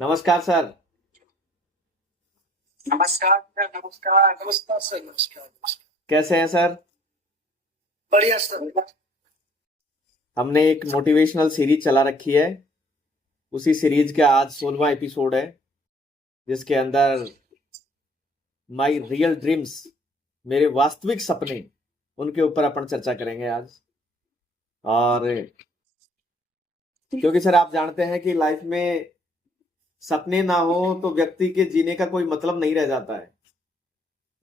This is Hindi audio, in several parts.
नमस्कार सर। नमस्कार नमस्कार नमस्कार सर। नमस्कार नमस्कार। कैसे हैं सर? बढ़िया सर। हमने एक मोटिवेशनल सीरीज चला रखी है। उसी सीरीज का आज 16वां एपिसोड है, जिसके अंदर माय रियल ड्रीम्स, मेरे वास्तविक सपने, उनके ऊपर अपन चर्चा करेंगे आज। और क्योंकि सर आप जानते हैं कि लाइफ में सपने ना हो तो व्यक्ति के जीने का कोई मतलब नहीं रह जाता है,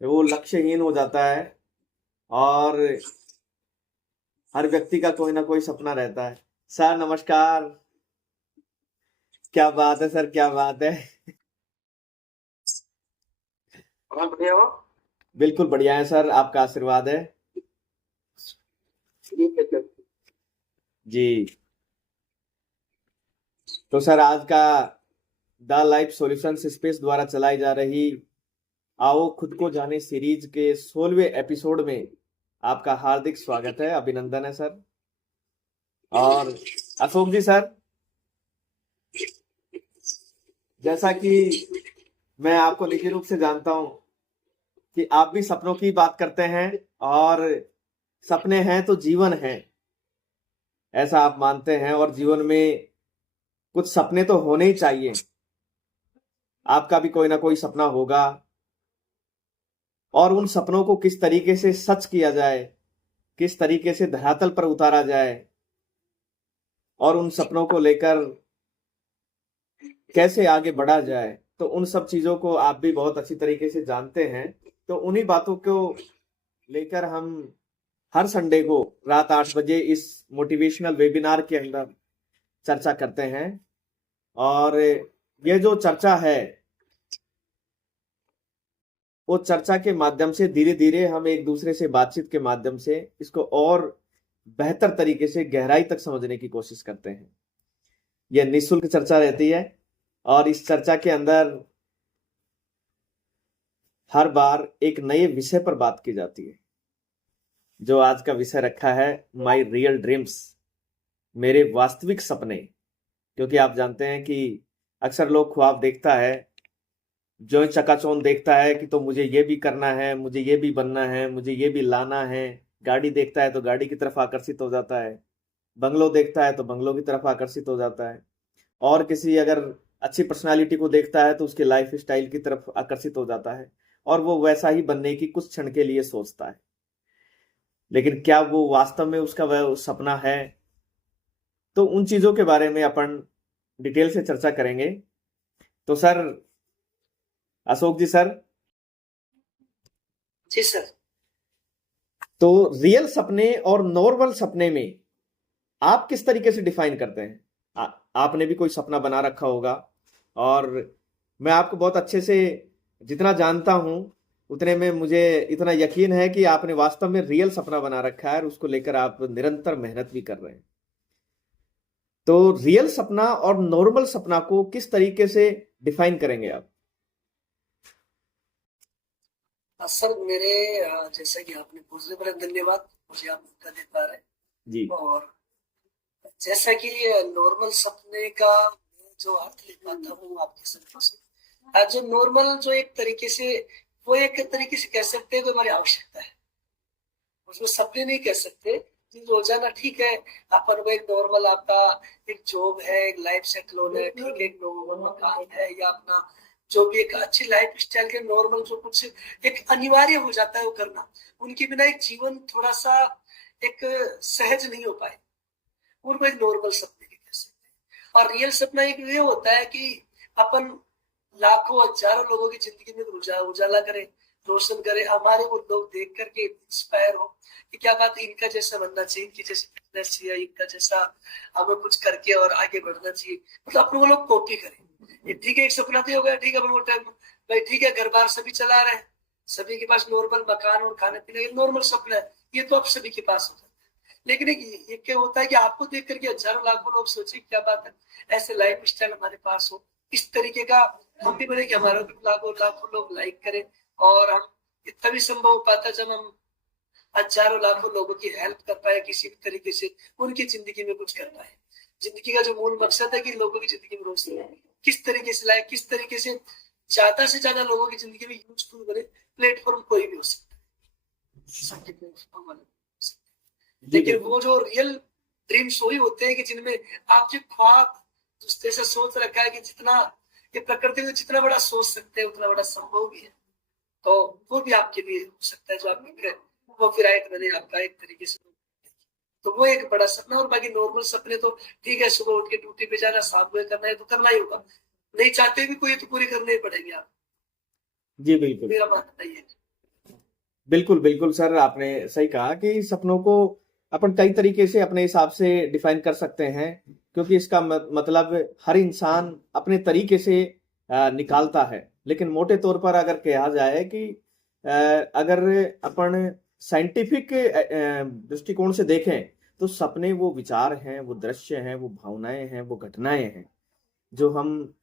वो लक्ष्यहीन हो जाता है। और हर व्यक्ति का कोई ना कोई सपना रहता है। सर नमस्कार। क्या बात है सर, क्या बात है। और बढ़िया हो? बिल्कुल बढ़िया है सर, आपका आशीर्वाद है। ठीक है सर। जी। तो सर आज का द लाइफ सॉल्यूशंस स्पेस द्वारा चलाई जा रही आओ खुद को जाने सीरीज के 16वें एपिसोड में आपका हार्दिक स्वागत है, अभिनंदन है सर। और अशोक जी सर, जैसा कि मैं आपको निजी रूप से जानता हूं कि आप भी सपनों की बात करते हैं, और सपने हैं तो जीवन है, ऐसा आप मानते हैं। और जीवन में कुछ सपने तो होने ही चाहिए। आपका भी कोई ना कोई सपना होगा, और उन सपनों को किस तरीके से सच किया जाए, किस तरीके से धरातल पर उतारा जाए, और उन सपनों को लेकर कैसे आगे बढ़ा जाए, तो उन सब चीजों को आप भी बहुत अच्छी तरीके से जानते हैं। तो उन्हीं बातों को लेकर हम हर संडे को रात 8 बजे इस मोटिवेशनल वेबिनार के अंदर चर्चा करते हैं। और ये जो चर्चा है, वो चर्चा के माध्यम से धीरे धीरे हम एक दूसरे से बातचीत के माध्यम से इसको और बेहतर तरीके से गहराई तक समझने की कोशिश करते हैं। यह निःशुल्क चर्चा रहती है, और इस चर्चा के अंदर हर बार एक नए विषय पर बात की जाती है। जो आज का विषय रखा है, माय रियल ड्रीम्स, मेरे वास्तविक सपने। क्योंकि आप जानते हैं कि अक्सर लोग ख्वाब देखता है, जो चकाचौंध देखता है कि तो मुझे ये भी करना है, मुझे ये भी बनना है, मुझे ये भी लाना है। गाड़ी देखता है तो गाड़ी की तरफ आकर्षित हो जाता है, बंगलो देखता है तो बंगलो की तरफ आकर्षित हो जाता है, और किसी अगर अच्छी पर्सनालिटी को देखता है तो उसके लाइफ स्टाइल की तरफ आकर्षित हो जाता है, और वो वैसा ही बनने की कुछ क्षण के लिए सोचता है। लेकिन क्या वो वास्तव में उसका वह सपना है? तो उन चीजों के बारे में अपन डिटेल से चर्चा करेंगे। तो सर, अशोक जी सर, जी सर। तो रियल सपने और नॉर्मल सपने में आप किस तरीके से डिफाइन करते हैं? आपने भी कोई सपना बना रखा होगा, और मैं आपको बहुत अच्छे से जितना जानता हूं उतने में मुझे इतना यकीन है कि आपने वास्तव में रियल सपना बना रखा है, और उसको लेकर आप निरंतर मेहनत भी कर रहे हैं। तो रियल सपना और नॉर्मल सपना को किस तरीके से डिफाइन करेंगे आप? सर मेरे जैसा कि आपने पूछने पर धन्यवाद, मुझे आप मौका दे पा रहे जी। हैं। और जैसा कि नॉर्मल सपने का मैं जो अर्थ ले पाता हूँ आपके शब्दों से, जो नॉर्मल जो एक तरीके से, वो एक तरीके से कह सकते हैं कि हमारी आवश्यकता है, उसमें सपने नहीं कह सकते। रोजाना ठीक है, अपन वो एक नॉर्मल आपका एक जॉब है, एक लाइफ सेटल होना है, ठीक है, एक नॉर्मल मकान है, या अपना जो भी एक अच्छी लाइफ स्टाइल के नॉर्मल जो कुछ एक अनिवार्य हो जाता है वो करना, उनके बिना एक जीवन थोड़ा सा एक सहज नहीं हो पाए, उनको एक नॉर्मल सपने की कह सकते हैं। और रियल सपना एक ये होता है कि अपन लाखों हजारों लोगों की जिंदगी में उजाला करे, रोशन करे, हमारे वो लोग देख करके इंस्पायर हो कि क्या बात है, इनका जैसा बनना चाहिए, इनकी जैसी फिटनेस चाहिए, इनका जैसा हमें कुछ करके और आगे बढ़ना चाहिए। मतलब अपने वो लोग कॉपी करें। ये ठीक है, एक सपना तो हो गया, ठीक है, अपन वो टाइम भाई ठीक है, घर बार सभी चला रहे हैं, सभी के पास नॉर्मल मकान और खाने पीने का नॉर्मल सपना है, ये तो अब सभी के पास होता है। लेकिन ये क्या होता है कि आपको देख करके हजारों लाखों लोग सोचे क्या बात है, ऐसे लाइफ स्टाइल हमारे पास हो, इस तरीके का हम भी बने कि हमारा भी लाखों लाखों लोग लाइक करें। और हम तभी संभव हो पाता जब हम हजारों लाखों लोगों की हेल्प कर पाए, किसी भी तरीके से उनकी जिंदगी में कुछ कर पाए। जिंदगी का जो मूल मकसद है कि लोगों की जिंदगी में रोशनी आए, किस तरीके से लाए, किस तरीके से ज्यादा से ज्यादा लोगों की जिंदगी में यूजफुल बने। प्लेटफॉर्म कोई भी हो सकता है, सबके प्लेटफॉर्म अलग हो सकते हैं। जी लेकिन बिल्कुल। वो जो रियल ड्रीम्स वही होते हैं कि जिनमें आपके ख्वाब जिस जैसा सोच रखा है कि जितना ये प्रकृति में जितना बड़ा सोच सकते हैं उतना बड़ा संभव भी है, तो वो भी आपके लिए हो सकता है जो आपके वो फिराइट बने आपका एक तरीके से। तो वो एक बड़ा सपना। और बाकी नॉर्मल सपने तो ठीक है, सुबह उठ के ड्यूटी पे जाना, 7 बजे करना है तो करना ही होगा, नहीं चाहते भी कोई तो पूरी करनी ही पड़ेगी आप। जी बिल्कुल। मेरा मानना ये है। बिल्कुल बिल्कुल सर, आपने सही कहा कि सपनों को अपन कई तरीके से अपने हिसाब से डिफाइन कर सकते हैं, क्योंकि इसका मतलब हर इंसान अपने तरीके से निकालता है। लेकिन मोटे तौर पर अगर कहा जाए कि अगर अपन साइंटिफिक दृष्टिकोण से देखें तो सपने वो विचार हैं, वो दृश्य हैं, वो भावनाएं हैं, वो घटनाएं हैं जो हम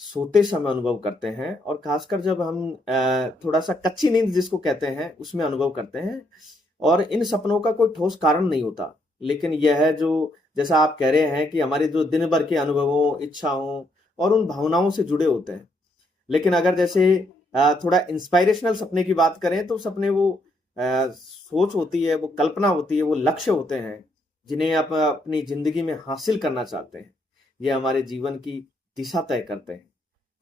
सोते समय अनुभव करते हैं, और खासकर जब हम थोड़ा सा कच्ची नींद जिसको कहते हैं उसमें अनुभव करते हैं। और इन सपनों का कोई ठोस कारण नहीं होता, लेकिन यह है जो जैसा आप कह रहे हैं कि हमारे जो दिन भर के अनुभवों, इच्छाओं और उन भावनाओं से जुड़े होते हैं। लेकिन अगर जैसे थोड़ा इंस्पायरेशनल सपने की बात करें तो सपने वो सोच होती है, वो कल्पना होती है, वो लक्ष्य होते हैं जिन्हें आप अपनी जिंदगी में हासिल करना चाहते हैं। ये हमारे जीवन की दिशा तय करते हैं,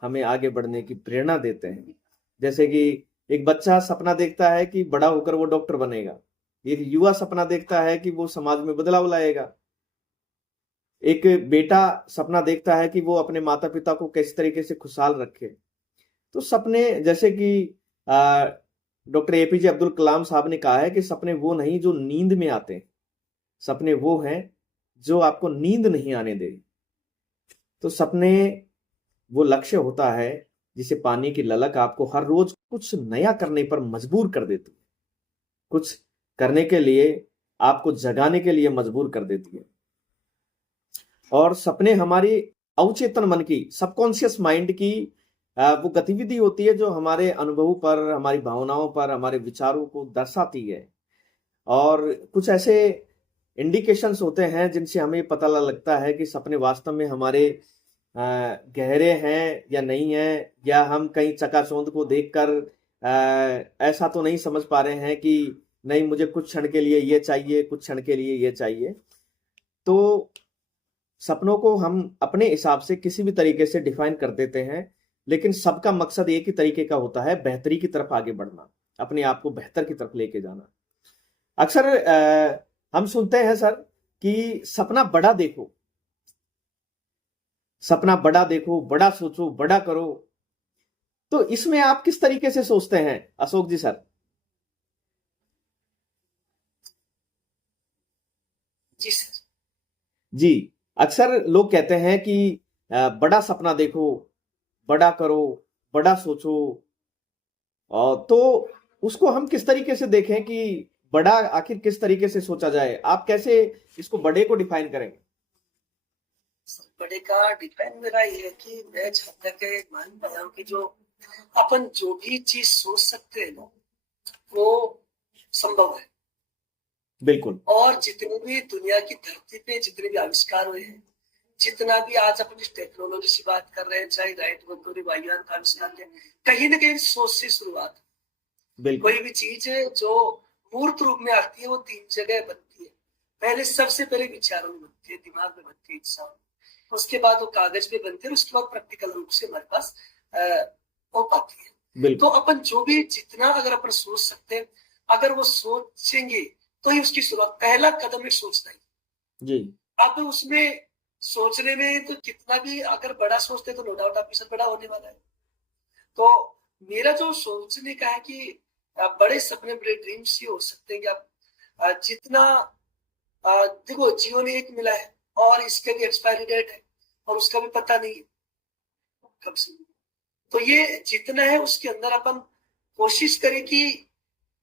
हमें आगे बढ़ने की प्रेरणा देते हैं। जैसे कि एक बच्चा सपना देखता है कि बड़ा होकर वो डॉक्टर बनेगा, एक युवा सपना देखता है कि वो समाज में बदलाव लाएगा, एक बेटा सपना देखता है कि वो अपने माता पिता को किस तरीके से खुशहाल रखे। तो सपने, जैसे कि डॉक्टर एपीजे अब्दुल कलाम साहब ने कहा है कि सपने वो नहीं जो नींद में आते हैं, सपने वो हैं जो आपको नींद नहीं आने दे। तो सपने वो लक्ष्य होता है जिसे पाने की ललक आपको हर रोज कुछ नया करने पर मजबूर कर देती है, कुछ करने के लिए आपको जगाने के लिए मजबूर कर देती है। और सपने हमारी अवचेतन मन की, सबकॉन्शियस माइंड की वो गतिविधि होती है जो हमारे अनुभवों पर, हमारी भावनाओं पर, हमारे विचारों को दर्शाती है। और कुछ ऐसे इंडिकेशंस होते हैं जिनसे हमें पता लगता है कि सपने वास्तव में हमारे गहरे हैं या नहीं है, या हम कहीं चकाचौंध को देखकर ऐसा तो नहीं समझ पा रहे हैं कि नहीं मुझे कुछ क्षण के लिए ये चाहिए, कुछ क्षण के लिए ये चाहिए। तो सपनों को हम अपने हिसाब से किसी भी तरीके से डिफाइन कर देते हैं, लेकिन सबका मकसद एक ही तरीके का होता है, बेहतरी की तरफ आगे बढ़ना, अपने आप को बेहतर की तरफ लेके जाना। अक्सर हम सुनते हैं सर कि सपना बड़ा देखो, सपना बड़ा देखो, बड़ा सोचो, बड़ा करो। तो इसमें आप किस तरीके से सोचते हैं अशोक जी सर? जी सर। जी, अक्सर लोग कहते हैं कि बड़ा सपना देखो, बड़ा करो, बड़ा सोचो। तो उसको हम किस तरीके से देखें कि बड़ा आखिर किस तरीके से सोचा जाए? आप कैसे इसको बड़े को डिफाइन करेंगे? बड़े का डिपेंड मेरा ये है कि मैं जब तक मान पाया हूँ कि जो अपन जो भी चीज सोच सकते हैं ना वो संभव है। बिल्कुल। और जितने भी दुनिया की धरती पे जितने भी आविष्कार हुए हैं, जितना भी आज अपन इस टेक्नोलॉजी से बात कर रहे हैं, चाहे राइट बंदूरी वायुयान का आविष्कार है, कहीं ना कहीं सोच से शुरुआत। बिल्कुल। कोई भी चीज है जो मूर्त रूप में आती है वो 3 जगह बनती है। पहले सबसे पहले विचारों में बनती है, दिमाग में बनती है, इंसान, उसके बाद वो कागज पे बनती है, उसके बाद प्रैक्टिकल रूप से हमारे पास हो पाती है। तो अपन जो भी जितना अगर अपन सोच सकते हैं, अगर वो सोचेंगे तो ही उसकी शुरुआत, पहला कदम है सोचना ही। जी। अब उसमें सोचने में तो कितना भी अगर बड़ा सोचते तो नो डाउट आपके साथ बड़ा होने वाला है। तो मेरा जो सोचने का है कि बड़े सपने, बड़े ड्रीम्स ही हो सकते हैं कि आप जितना देखो जीवन एक मिला है और इसके भी एक्सपायरी डेट है और उसका भी पता नहीं है कब से। तो ये जितना है उसके अंदर अपन कोशिश करें कि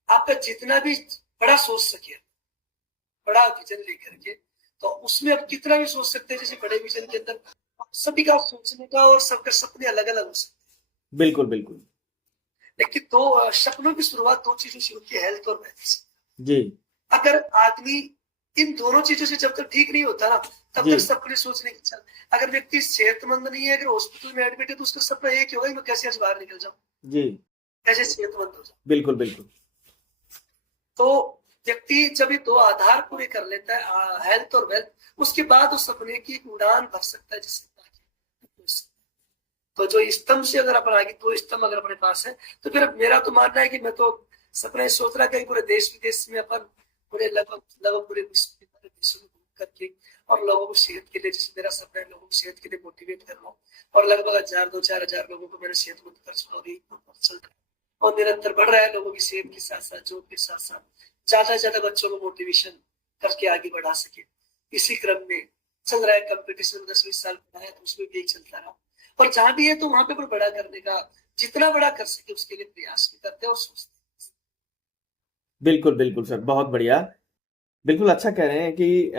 आप जितना भी बड़ा सोच सके, बड़ा विजन लेकर के, तो उसमें आप कितना भी सोच सकते हैं। जैसे बड़े विजन के अंदर सभी का सोचने का और सबका सपने अलग अलग हो सकते हैं। बिल्कुल बिल्कुल। लेकिन दो सपनों की शुरुआत 2 चीजों से होती है, हेल्थ और मैथ्स। जी। अगर आदमी इन दोनों चीजों से जब तक ठीक नहीं होता ना, तब जी तक सपने सोचने की इच्छा। अगर व्यक्ति सेहतमंद नहीं है, अगर हॉस्पिटल में एडमिट है, तो उसका सपना एक ही होगा, मैं कैसे आज बाहर निकल जाऊं, जी कैसे सेहतमंद हो जाऊं। बिल्कुल बिल्कुल। तो व्यक्ति जब ये दो आधार पूरे कर लेता है, हेल्थ और वेल्थ, उसके बाद उस सपने की एक उड़ान भर सकता है, जिससे तो जो स्तंभ से अगर अपन आगे दो स्तंभ अगर अपने पास है, तो फिर मेरा तो मानना है कि मैं तो सपने सोच रहा कि पूरे देश विदेश में अपन पूरे लगभग लगभग पूरे विश्व के देशों में घूम करके और लोगों को सेहत के लिए, जैसे मेरा सपना है लोगों को सेहत के लिए मोटिवेट कर रहा हूँ, और लगभग 1000-2000 लोगों को मैंने सेहतमंद कर चुका हूँ, और निरंतर बढ़ रहा है लोगों की सेहत के साथ साथ, जॉब के साथ साथ ज्यादा से ज्यादा बच्चों को मोटिवेशन करके आगे बढ़ा सके। इसी क्रम में चल रहा है कंपटीशन, 10-20 साल पढ़ाया तो उसमें भी चलता रहा, और जहां भी है तो वहां पे पर बड़ा करने का, जितना बड़ा कर सके उसके लिए प्रयास भी करते हैं और सोचते हैं। बिल्कुल बिल्कुल सर, बहुत बढ़िया। बिल्कुल अच्छा कह रहे हैं कि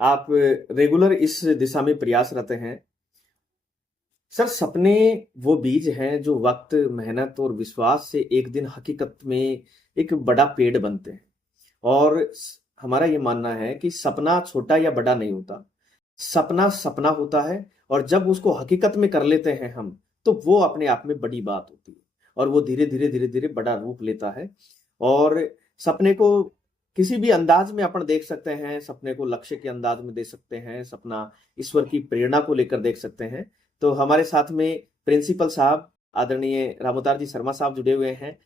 आप रेगुलर इस दिशा में प्रयासरत हैं। सर, सपने वो बीज हैं जो वक्त, मेहनत और विश्वास से एक दिन हकीकत में एक बड़ा पेड़ बनते हैं। और हमारा ये मानना है कि सपना छोटा या बड़ा नहीं होता, सपना सपना होता है, और जब उसको हकीकत में कर लेते हैं हम, तो वो अपने आप में बड़ी बात होती है, और वो धीरे धीरे धीरे धीरे बड़ा रूप लेता है। और सपने को किसी भी अंदाज में अपन देख सकते हैं, सपने को लक्ष्य के अंदाज में देख सकते हैं, सपना ईश्वर की प्रेरणा को लेकर देख सकते हैं। तो हमारे साथ में प्रिंसिपल साहब आदरणीय रामोतार जी शर्मा साहब जुड़े हुए हैं।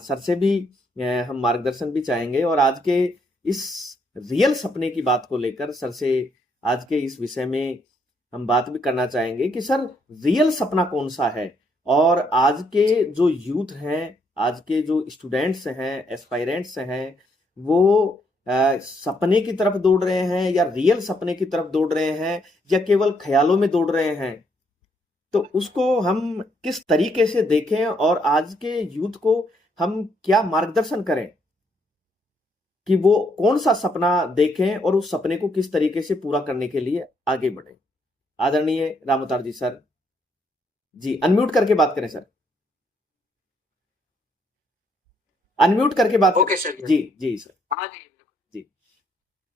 सर से भी हम मार्गदर्शन भी चाहेंगे, और आज के इस रियल सपने की बात को लेकर सर से आज के इस विषय में हम बात भी करना चाहेंगे कि सर, रियल सपना कौन सा है, और आज के जो यूथ हैं, आज के जो स्टूडेंट्स हैं, एस्पायरेंट्स हैं, वो सपने की तरफ दौड़ रहे हैं या रियल सपने की तरफ दौड़ रहे हैं, या केवल ख्यालों में दौड़ रहे हैं। तो उसको हम किस तरीके से देखें, और आज के यूथ को हम क्या मार्गदर्शन करें कि वो कौन सा सपना देखें और उस सपने को किस तरीके से पूरा करने के लिए आगे बढ़े। आदरणीय रामोतार जी सर, जी अनम्यूट करके बात करें सर, अनम्यूट करके बात ओके करें। सर। जी जी सर। हाँ जी जी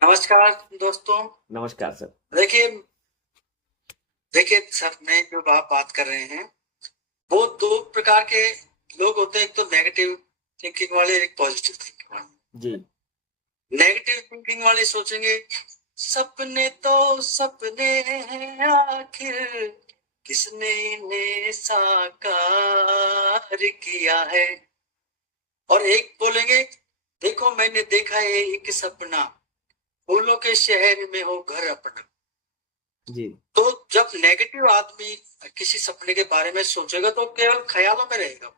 नमस्कार दोस्तों। नमस्कार सर। देखिए देखिए सर, मैं जो बात कर रहे हैं, वो दो प्रकार के लोग होते हैं, एक तो नेगेटिव थिंकिंग वाले, एक पॉजिटिव थिंकिंग वाले। जी नेगेटिव थिंकिंग वाले सोचेंगे सपने तो सपने हैं, आखिर किसने इन्हें साकार किया है। और एक बोलेंगे देखो मैंने देखा है एक सपना, फूलों के शहर में हो घर अपना। जी तो जब नेगेटिव आदमी किसी सपने के बारे में सोचेगा तो केवल ख्यालों में रहेगा,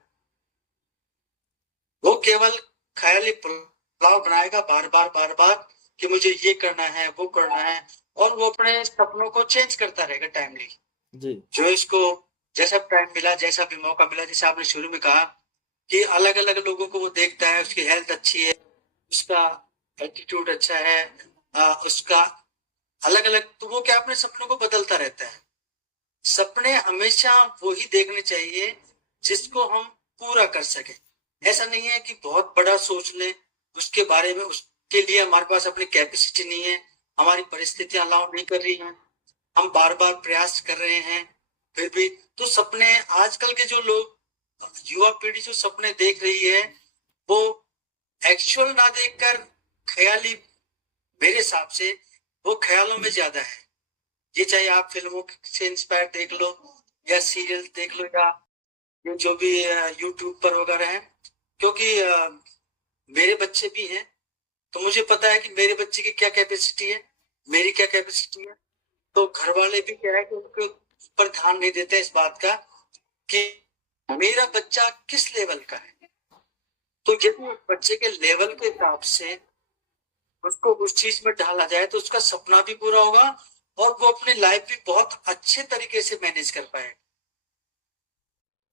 वो केवल ख्याली पुलाव बनाएगा बार बार कि मुझे ये करना है, वो करना है, और वो अपने सपनों को चेंज करता रहेगा टाइमली। जी जो इसको जैसा टाइम मिला, जैसा भी मौका मिला, जैसे आपने शुरू में कहा कि अलग अलग लोगों को वो देखता है, उसकी हेल्थ अच्छी है, उसका एटीट्यूड अच्छा है, उसका अलग अलग, तो वो क्या अपने सपनों को बदलता रहता है। सपने हमेशा वो ही देखने चाहिए जिसको हम पूरा कर सके। ऐसा नहीं है कि बहुत बड़ा सोच लें उसके बारे में, उसके लिए हमारे पास अपनी कैपेसिटी नहीं है, हमारी परिस्थितियां अलाउ नहीं कर रही हैं, हम बार बार प्रयास कर रहे हैं फिर भी। तो सपने आजकल के जो लोग, युवा पीढ़ी जो सपने देख रही है, वो एक्चुअल ना देखकर ख्याली, मेरे हिसाब से वो ख्यालों में ज्यादा है। ये चाहे आप फिल्मों से इंस्पायर देख लो, या सीरियल देख लो, या ये जो भी यूट्यूब पर वगैरह है। क्योंकि मेरे बच्चे भी हैं, तो मुझे पता है कि मेरे बच्चे की क्या कैपेसिटी है, मेरी क्या कैपेसिटी है। तो घर वाले भी क्या है कि उनके ऊपर ध्यान नहीं देते इस बात का कि मेरा बच्चा किस लेवल का है। तो यदि बच्चे के लेवल के हिसाब से उसको उस चीज में डाला जाए तो उसका सपना भी पूरा होगा, और वो अपनी लाइफ भी बहुत अच्छे तरीके से मैनेज कर पाए।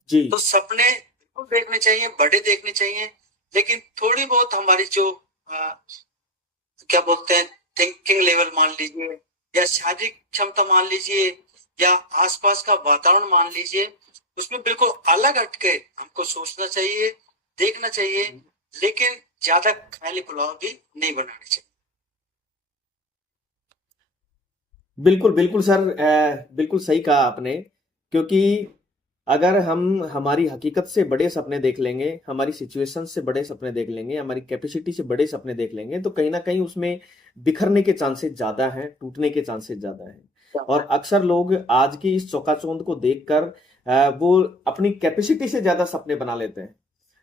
जी तो सपने बिल्कुल देखने चाहिए, बड़े देखने चाहिए, लेकिन थोड़ी बहुत हमारी जो क्या बोलते हैं थिंकिंग लेवल मान लीजिए, या शारीरिक क्षमता मान लीजिए, या आसपास का वातावरण मान लीजिए, उसमें बिल्कुल अलग हटके हमको सोचना चाहिए, देखना चाहिए, लेकिन ज्यादा ख्याली पुलाव भी नहीं बनाने चाहिए। बिल्कुल बिल्कुल सर, बिल्कुल सही कहा आपने। क्योंकि अगर हम हमारी हकीकत से बड़े सपने देख लेंगे, हमारी सिचुएशन से बड़े सपने देख लेंगे, हमारी कैपेसिटी से बड़े सपने देख लेंगे, तो कहीं ना कहीं उसमें बिखरने के चांसेस ज्यादा हैं, टूटने के चांसेस ज्यादा हैं। और अक्सर लोग आज की इस चौकाचौंध को देखकर वो अपनी कैपेसिटी से ज्यादा सपने बना लेते हैं।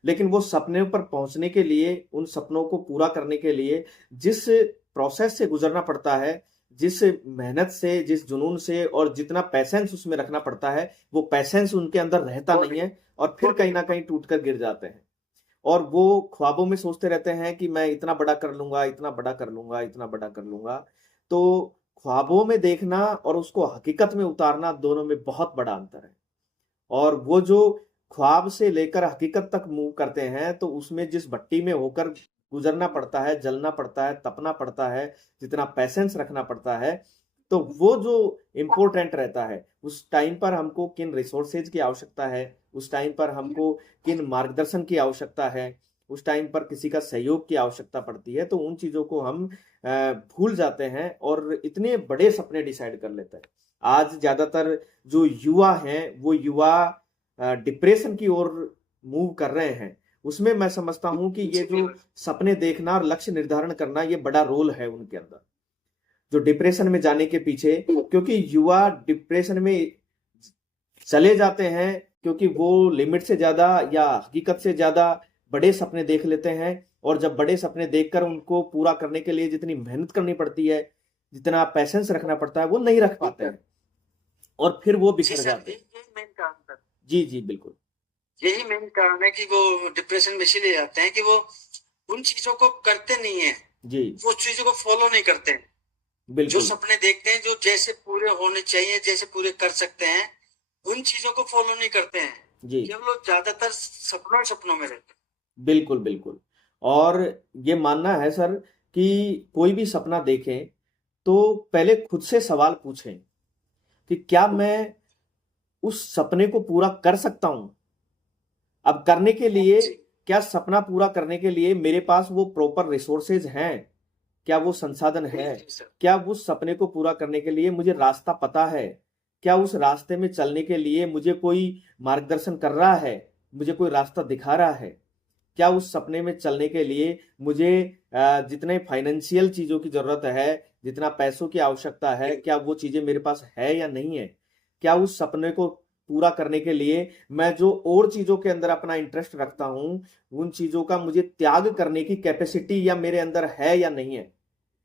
लेकिन वो सपने पर पहुंचने के लिए, उन सपनों को पूरा करने के लिए जिस प्रोसेस से गुजरना पड़ता है, जिस मेहनत से, जिस जुनून से और जितना पैसेंस उसमें रखना पड़ता है, वो पैसेंस उनके अंदर रहता नहीं है और फिर कहीं ना कहीं टूट कर गिर जाते हैं। और वो ख्वाबों में सोचते रहते हैं कि मैं इतना बड़ा कर लूंगा, इतना बड़ा कर लूंगा, इतना बड़ा कर लूंगा। तो ख्वाबों में देखना और उसको हकीकत में उतारना, दोनों में बहुत बड़ा अंतर है। और वो जो ख्वाब से लेकर हकीकत तक मूव करते हैं, तो उसमें जिस भट्टी में होकर गुजरना पड़ता है, जलना पड़ता है, तपना पड़ता है, जितना पैसेंस रखना पड़ता है, तो वो जो इम्पोर्टेंट रहता है। उस टाइम पर हमको किन रिसोर्सेज की आवश्यकता है, उस टाइम पर हमको किन मार्गदर्शन की आवश्यकता है, उस टाइम पर किसी का सहयोग की आवश्यकता पड़ती है, तो उन चीजों को हम भूल जाते हैं और इतने बड़े सपने डिसाइड कर लेते हैं। आज ज्यादातर जो युवा हैं, वो युवा डिप्रेशन की ओर मूव कर रहे हैं। उसमें मैं समझता हूं कि ये जो सपने देखना और लक्ष्य निर्धारण करना, ये बड़ा रोल है उनके अंदर, जो डिप्रेशन में जाने के पीछे। क्योंकि युवा डिप्रेशन में चले जाते हैं क्योंकि वो लिमिट से ज्यादा या हकीकत से ज्यादा बड़े सपने देख लेते हैं। और जब बड़े सपने देखकर उनको पूरा करने के लिए जितनी मेहनत करनी पड़ती है, जितना पैसेंस रखना पड़ता है, वो नहीं रख पाते हैं और फिर वो बिखर जाते हैं। यही मेन कारण है। जी जी बिल्कुल। यही मेन कारण है कि वो डिप्रेशन में इसीलिए जाते हैं कि वो उन चीजों को करते नहीं है, जी वो चीजों को फॉलो नहीं करते हैं। जो बिल्कुल। सपने देखते हैं, जो जैसे पूरे होने चाहिए, जैसे पूरे कर सकते हैं, उन चीजों को फॉलो नहीं करते हैं। जी केवल लोग ज्यादातर सपनों सपनों में रहते बिल्कुल बिल्कुल। और ये मानना है सर कि कोई भी सपना देखें तो पहले खुद से सवाल पूछें कि क्या मैं उस सपने को पूरा कर सकता हूं। अब करने के हैं। लिए, जी। क्या सपना पूरा करने के लिए मेरे पास वो प्रॉपर रिसोर्सेज हैं, क्या वो संसाधन है, जी सर। क्या उस सपने को पूरा करने के लिए मुझे रास्ता पता है, क्या उस रास्ते में चलने के लिए मुझे कोई मार्गदर्शन कर रहा है, मुझे कोई रास्ता दिखा रहा है, क्या उस सपने में चलने के लिए मुझे जितने फाइनेंशियल चीजों की जरूरत है, जितना पैसों की आवश्यकता है, क्या वो चीजें मेरे पास है या नहीं है। क्या उस सपने को पूरा करने के लिए मैं जो और चीजों के अंदर अपना इंटरेस्ट रखता हूं, उन चीजों का मुझे त्याग करने की कैपेसिटी या मेरे अंदर है या नहीं है।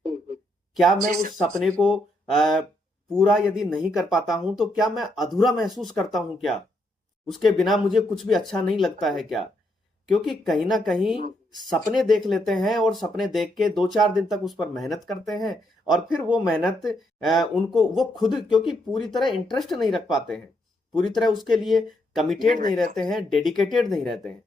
क्या मैं जी उस सर। सपने को पूरा यदि नहीं कर पाता हूं, तो क्या मैं अधूरा महसूस करता हूं क्या, उसके बिना मुझे कुछ भी अच्छा नहीं लगता है क्या। क्योंकि कहीं ना कहीं सपने देख लेते हैं और सपने देख के 2-4 दिन तक उस पर मेहनत करते हैं और फिर वो मेहनत उनको वो खुद, क्योंकि पूरी तरह इंटरेस्ट नहीं रख पाते हैं, पूरी तरह उसके लिए कमिटेड नहीं रहते हैं, डेडिकेटेड नहीं रहते हैं,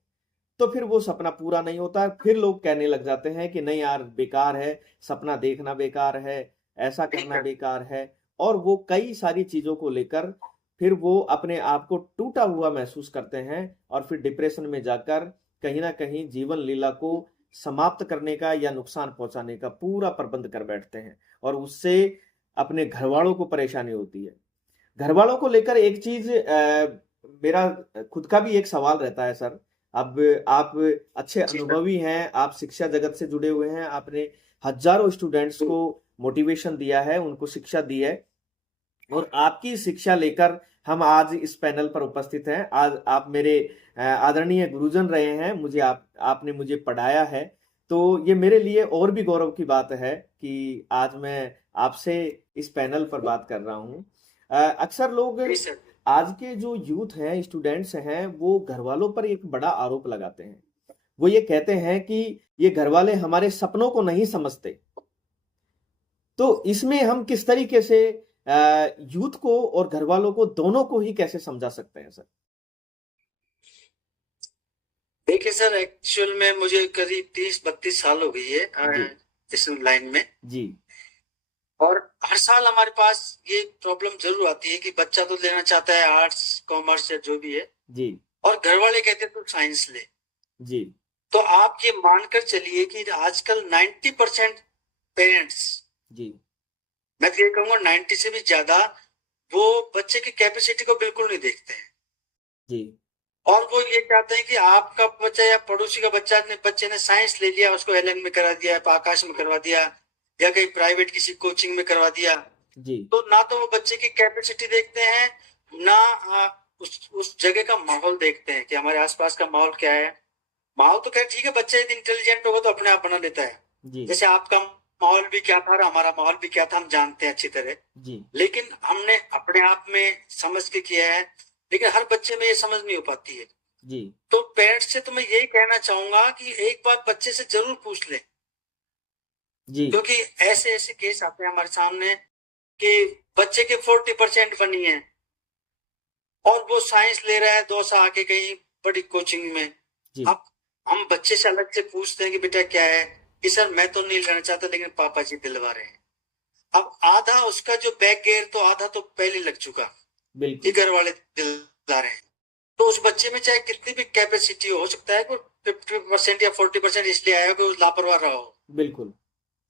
तो फिर वो सपना पूरा नहीं होता। फिर लोग कहने लग जाते हैं कि नहीं यार बेकार है, सपना देखना बेकार है, ऐसा करना बेकार है। और वो कई सारी चीजों को लेकर फिर वो अपने आप को टूटा हुआ महसूस करते हैं और फिर डिप्रेशन में जाकर कहीं ना कहीं जीवन लीला को समाप्त करने का या नुकसान पहुंचाने का पूरा प्रबंध कर बैठते हैं। और उससे अपने घर वालों को परेशानी होती है। घर वालों को लेकर एक चीज, मेरा खुद का भी एक सवाल रहता है सर। अब आप अच्छे अनुभवी हैं, आप शिक्षा जगत से जुड़े हुए हैं, आपने हजारों स्टूडेंट्स को मोटिवेशन दिया है, उनको शिक्षा दी है, और आपकी शिक्षा लेकर हम आज इस पैनल पर उपस्थित हैं। आज आप मेरे आदरणीय गुरुजन रहे हैं, मुझे आपने मुझे पढ़ाया है। तो ये मेरे लिए और भी गौरव की बात है कि आज मैं आपसे इस पैनल पर बात कर रहा हूँ। अक्सर लोग, आज के जो यूथ हैं, स्टूडेंट्स हैं, वो घर वालों पर एक बड़ा आरोप लगाते हैं। वो ये कहते हैं कि ये घर वाले हमारे सपनों को नहीं समझते। तो इसमें हम किस तरीके से यूथ को और घर वालों को, दोनों को ही कैसे समझा सकते हैं सर। देखिए सर, एक्चुअल में मुझे करीब 30-32 साल हो गई है जी इस लाइन में। जी और हर साल हमारे पास ये प्रॉब्लम जरूर आती है कि बच्चा तो लेना चाहता है आर्ट्स कॉमर्स या जो भी है, जी और घर वाले कहते हैं तू साइंस ले। जी तो आप ये मानकर चलिए कि आजकल 90% पेरेंट्स, जी मैं तो ये कहूंगा 90 से भी ज्यादा, वो बच्चे की कैपेसिटी को बिल्कुल नहीं देखते हैं। जी और वो ये चाहते हैं कि आपका बच्चा या पड़ोसी का बच्चे ने साइंस ले लिया, उसको एलएन में करा दिया, आकाश में करवा दिया, या कहीं प्राइवेट किसी कोचिंग में करवा दिया। जी तो ना तो वो बच्चे की कैपेसिटी देखते हैं, ना उस जगह का माहौल देखते हैं कि हमारे आसपास का माहौल क्या है। माहौल तो खैर ठीक है, बच्चा यदि इंटेलिजेंट होगा तो अपने आप बना लेता है। जी जैसे आपका माहौल भी क्या था और हमारा माहौल भी क्या था, हम जानते हैं अच्छी तरह। जी लेकिन हमने अपने आप में समझ के किया है, लेकिन हर बच्चे में ये समझ नहीं हो पाती है। जी तो पेरेंट्स से तो मैं यही कहना चाहूंगा कि एक बार बच्चे से जरूर पूछ ले, जी क्योंकि ऐसे ऐसे केस आते हैं हमारे सामने कि बच्चे के 40% बनी है और वो साइंस ले रहा है 2 साल आके कहीं बड़ी कोचिंग में। जी अब हम बच्चे से अलग से पूछते हैं कि बेटा क्या है, कि सर मैं तो नहीं लेना चाहता लेकिन पापा जी दिलवा रहे हैं। अब आधा उसका जो बैक गेयर तो आधा तो पहले लग चुका कि बिल्कुल घर वाले दिलवा रहे हैं। तो उस बच्चे में चाहे कितनी भी कैपेसिटी हो सकता है कि 50% या 40% इसलिए आया कि वो लापरवाह रहा हो, बिल्कुल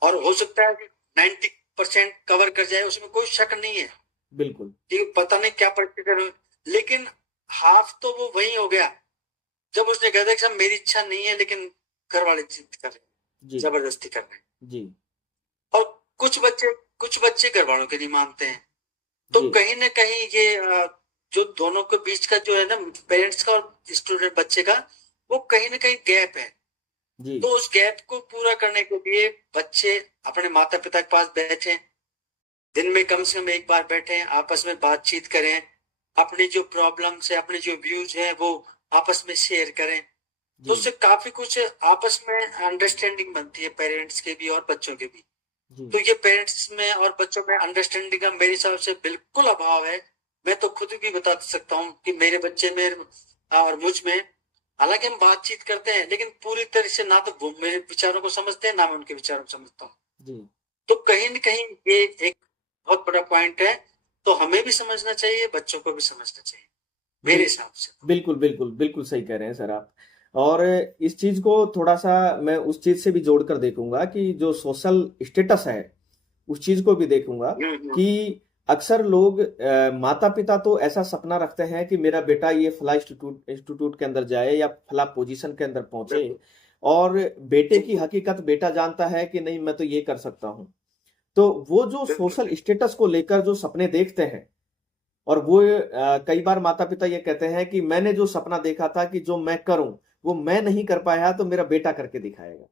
और हो सकता है कि 90% कवर कर जाए, उसमें कोई शक नहीं है बिल्कुल कि पता नहीं क्या परिस्थिति है। लेकिन हाफ तो वो वही हो गया जब उसने कहा था कि साहब मेरी इच्छा नहीं है लेकिन घर वाले जिद कर रहे हैं, जी जबरदस्ती कर रहे हैं। जी और कुछ बच्चे घर वालों के नहीं मानते हैं। तो जी कहीं ना कहीं ये जो दोनों के बीच का जो है ना, पेरेंट्स का और स्टूडेंट बच्चे का, वो कहीं ना कहीं गैप है। जी तो उस गैप को पूरा करने के लिए बच्चे अपने माता पिता के पास बैठे, दिन में कम से कम एक बार बैठे, आपस में बातचीत करें, अपनी जो प्रॉब्लम्स है, अपने जो व्यूज हैं वो आपस में शेयर करें। तो जी उससे काफी कुछ आपस में अंडरस्टैंडिंग बनती है, पेरेंट्स के भी और बच्चों के भी। जी तो ये पेरेंट्स में और बच्चों में अंडरस्टैंडिंग का मेरे हिसाब से बिल्कुल अभाव है। मैं तो खुद भी बता सकता हूँ कि मेरे बच्चे में और मुझ में, हालांकि हम बातचीत करते हैं लेकिन पूरी तरह से ना तो वो मेरे विचारों को समझते हैं ना मैं उनके विचारों को समझता हूँ। जी तो कहीं न कहीं ये एक बहुत बड़ा पॉइंट है। तो हमें भी समझना चाहिए, बच्चों को भी समझना चाहिए, मेरे बिल हिसाब से तो। बिल्कुल बिल्कुल बिल्कुल सही कह रहे हैं सर आप। और इस चीज को थोड़ा सा मैं उस चीज से भी जोड़कर देखूंगा कि जो सोशल स्टेटस है उस चीज को भी देखूंगा हम्म। कि अक्सर लोग माता पिता तो ऐसा सपना रखते हैं कि मेरा बेटा ये फला इंस्टीट्यूट इंस्टीट्यूट के अंदर जाए या फला पोजीशन के अंदर पहुंचे, बिल्कुल। और बेटे की हकीकत बेटा जानता है कि नहीं मैं तो ये कर सकता हूं। तो वो जो बिल्कुल सोशल स्टेटस को लेकर जो सपने देखते हैं, और वो कई बार माता पिता ये कहते हैं कि मैंने जो सपना देखा था कि जो मैं करूं वो मैं नहीं कर पाया तो मेरा बेटा करके दिखाएगा।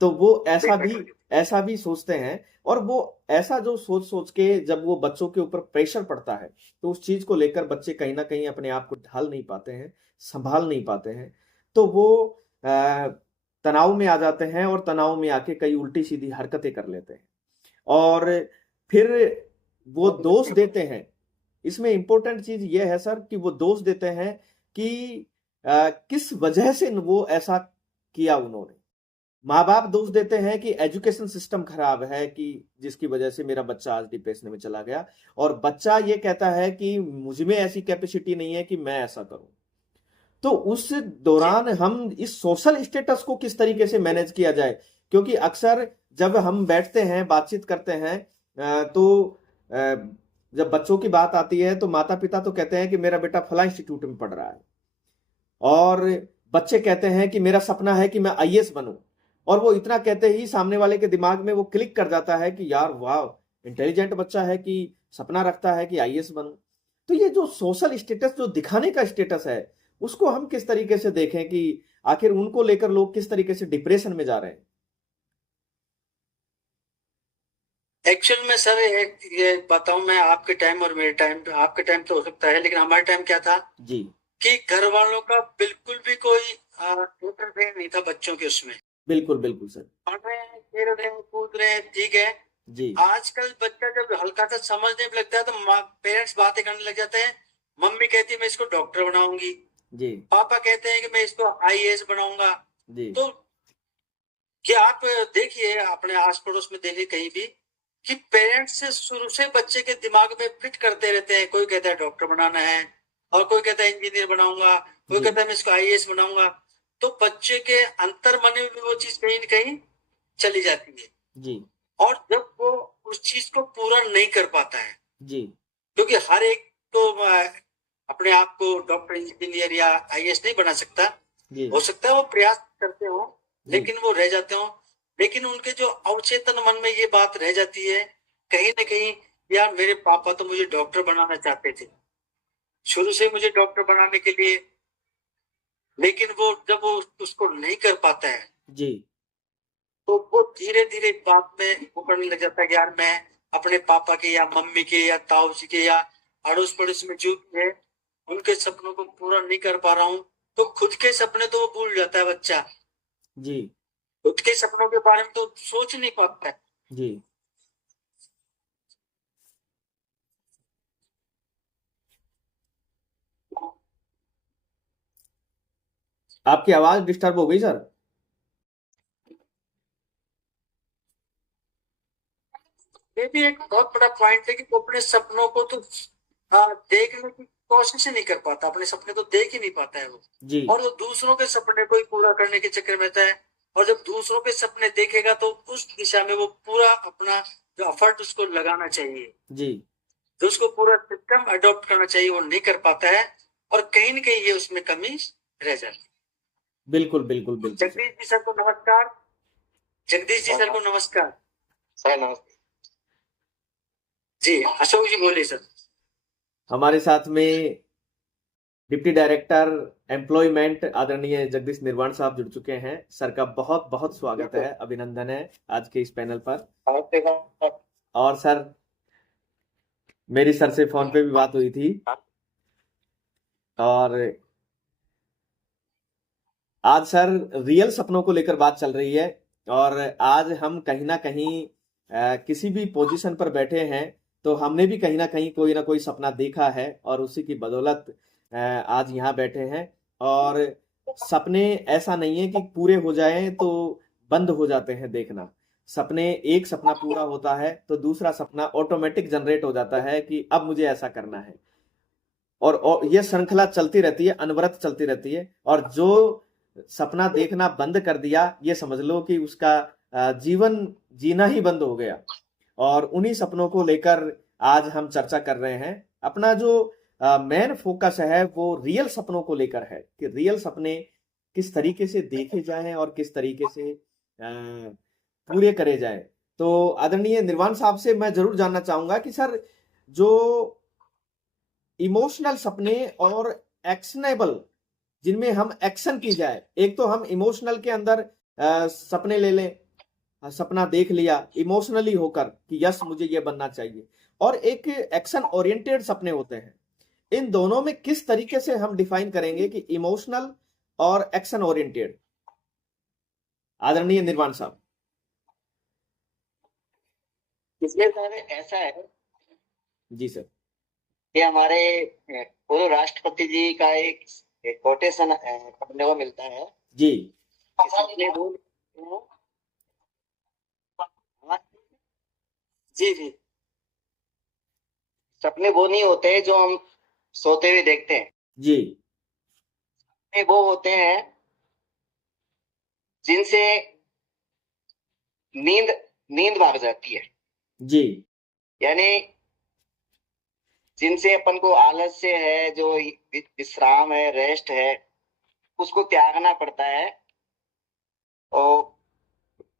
तो वो बेटा करके। ऐसा भी सोचते हैं। और वो ऐसा जो सोच सोच के जब वो बच्चों के ऊपर प्रेशर पड़ता है तो उस चीज को लेकर बच्चे कहीं ना कहीं अपने आप को ढाल नहीं पाते हैं, संभाल नहीं पाते हैं। तो वो अ, तनाव में आ जाते हैं और तनाव में आके कई उल्टी सीधी हरकतें कर लेते हैं। और फिर वो बहुत दोष बच्चे को। देते हैं। इसमें इंपॉर्टेंट चीज ये है सर कि वो दोष देते हैं कि किस वजह से वो ऐसा किया उन्होंने। माँ बाप दोष देते हैं कि एजुकेशन सिस्टम खराब है कि जिसकी वजह से मेरा बच्चा आज डिप्रेशन में चला गया, और बच्चा ये कहता है कि मुझ में ऐसी कैपेसिटी नहीं है कि मैं ऐसा करूं। तो उस जी। दौरान हम इस सोशल स्टेटस को किस तरीके से मैनेज किया जाए, क्योंकि अक्सर जब हम बैठते हैं बातचीत करते हैं तो जब बच्चों की बात आती है तो माता पिता तो कहते हैं कि मेरा बेटा फला इंस्टीट्यूट में पढ़ रहा है, और बच्चे कहते हैं कि मेरा सपना है कि मैं आईएएस बनूं। और वो इतना कहते ही सामने वाले के दिमाग में वो क्लिक कर जाता है कि यार वाह इंटेलिजेंट बच्चा है कि सपना रखता है कि आईएएस बनूं। तो ये जो सोशल स्टेटस जो दिखाने का स्टेटस है उसको हम किस तरीके से देखें कि आखिर उनको लेकर लोग किस तरीके से डिप्रेशन में जा रहे हैं। एक्चुअल में सर ये बताऊं मैं, आपके टाइम और मेरे टाइम, आपके टाइम तो हो सकता है लेकिन हमारे टाइम क्या था जी कि घर वालों का बिल्कुल भी कोई इंटरफेयर नहीं था बच्चों के उसमें। बिल्कुल बिल्कुल सर। पढ़ रहे हैं, खेल रहे हैं, कूद रहे हैं, ठीक है। जी आजकल बच्चा जब हल्का सा समझने भी लगता है तो पेरेंट्स बातें करने लग जाते हैं। मम्मी कहती है मैं इसको डॉक्टर बनाऊंगी, जी पापा कहते हैं कि मैं इसको आईएएस बनाऊंगा। जी तो क्या आप देखिए अपने आस पड़ोस में, देखिए कहीं भी, कि पेरेंट्स से शुरू से बच्चे के दिमाग में फिट करते रहते हैं। कोई कहता है डॉक्टर बनाना है, और कोई कहता है इंजीनियर बनाऊंगा, कोई जी कहता है मैं इसको आईएएस बनाऊंगा। तो बच्चे के अंतर मन में वो चीज कहीं न कहीं चली जाती है। जी और जब वो उस चीज को पूरा नहीं कर पाता है, जी क्योंकि हर एक तो अपने आप को डॉक्टर, इंजीनियर या आईएएस नहीं बना सकता। जी हो सकता है वो प्रयास करते हो, जी लेकिन वो रह जाते हो। लेकिन उनके जो अवचेतन मन में ये बात रह जाती है कहीं न कहीं, यार मेरे पापा तो मुझे डॉक्टर बनाना चाहते थे। शुरू से मुझे डॉक्टर बनाने के लिए, लेकिन वो जब वो उसको नहीं कर पाता है, जी तो वो धीरे-धीरे बात में वो करने लग जाता है कि यार मैं अपने पापा के या मम्मी के या ताऊ जी के या अड़ोस-पड़ोस में जो भी है, उनके सपनों को पूरा नहीं कर पा रहा हूँ, तो खुद के सपने तो वो भूल जाता है बच्चा। जी खुद के सपनों के बारे में तो सोच नहीं पाता है। जी आपकी आवाज डिस्टर्ब हो गई सर। ये भी एक बहुत बड़ा पॉइंट है कि वो अपने सपनों को तो देखने की कोशिश ही नहीं कर पाता, अपने सपने तो देख ही नहीं पाता है वो। जी और वो दूसरों के सपने को ही पूरा करने के चक्कर में रहता है। और जब दूसरों के सपने देखेगा तो उस दिशा में वो पूरा अपना जो एफर्ट उसको लगाना चाहिए, जी जो उसको पूरा सिस्टम अडॉप्ट करना चाहिए, वो नहीं कर पाता है। और कहीं न कहीं ये उसमें कमी रह जाती है। बिल्कुल बिल्कुल बिल्कुल सर। जगदीश जी सर को नमस्कार। जगदीश जी सर को नमस्कार। सर नमस्ते। जी, अशोक जी बोलिए सर। हमारे साथ में डिप्टी डायरेक्टर एम्प्लॉयमेंट आदरणीय जगदीश निर्वाण साहब जुड़ चुके हैं। सर का बहुत बहुत स्वागत है, अभिनंदन है आज के इस पैनल पर। नमस्ते सर। और सर मेरी सर से फोन पे भी बात हुई थी और आज सर रियल सपनों को लेकर बात चल रही है। और आज हम कहीं ना कहीं किसी भी पोजीशन पर बैठे हैं तो हमने भी कहीं ना कोई सपना देखा है और उसी की बदौलत आज यहाँ बैठे हैं। और सपने ऐसा नहीं है कि पूरे हो जाएं तो बंद हो जाते हैं देखना। सपने, एक सपना पूरा होता है तो दूसरा सपना ऑटोमेटिक जनरेट हो जाता है कि अब मुझे ऐसा करना है। और ये श्रृंखला चलती रहती है, अनवरत चलती रहती है। और जो सपना देखना बंद कर दिया, ये समझ लो कि उसका जीवन जीना ही बंद हो गया। और उन्हीं सपनों को लेकर आज हम चर्चा कर रहे हैं। अपना जो मेन फोकस है वो रियल सपनों को लेकर है कि रियल सपने किस तरीके से देखे जाएं और किस तरीके से पूरे करे जाएं। तो आदरणीय निर्वाण साहब से मैं जरूर जानना चाहूंगा कि सर, जो इमोशनल सपने और एक्शनेबल, जिनमें हम एक्शन की जाए, एक तो हम इमोशनल के अंदर सपने ले लें, सपना देख लिया इमोशनली होकर कि यस मुझे ये बनना चाहिए, और एक एक्शन ओरिएंटेड सपने होते हैं। इन दोनों में किस तरीके से हम डिफाइन करेंगे कि इमोशनल और एक्शन ओरिएंटेड, आदरणीय निर्वाण साहब? इसमें सर ऐसा है जी सर। कि हमारे पूर्व राष्ट्रपति जी का एक कोटेशन पढ़ने को मिलता है। जी सपने वो जी, जी। सपने वो नहीं होते जो हम सोते हुए देखते हैं। जी सपने वो होते हैं जिनसे नींद नींद भाग जाती है। जी यानी जिनसे अपन को आलस्य है, जो विश्राम है, रेस्ट है, उसको त्यागना पड़ता है। और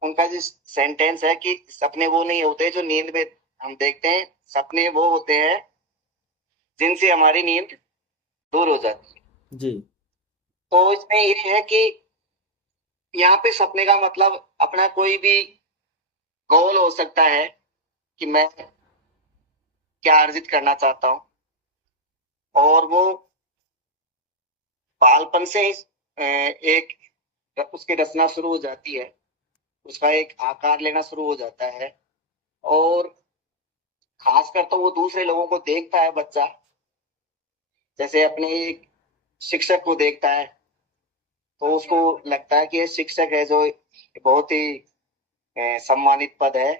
उनका जो सेंटेंस है कि सपने वो नहीं होते जो नींद में हम देखते हैं, सपने वो होते हैं जिनसे हमारी नींद दूर हो जाती है। जी तो इसमें ये है कि यहाँ पे सपने का मतलब अपना कोई भी गोल हो सकता है कि मैं क्या अर्जित करना चाहता हूँ, और वो बालपन से ही एक उसकी रचना शुरू हो जाती है, उसका एक आकार लेना शुरू हो जाता है। और खासकर तो वो दूसरे लोगों को देखता है बच्चा, जैसे अपने एक शिक्षक को देखता है तो उसको लगता है कि ये शिक्षक है जो बहुत ही सम्मानित पद है,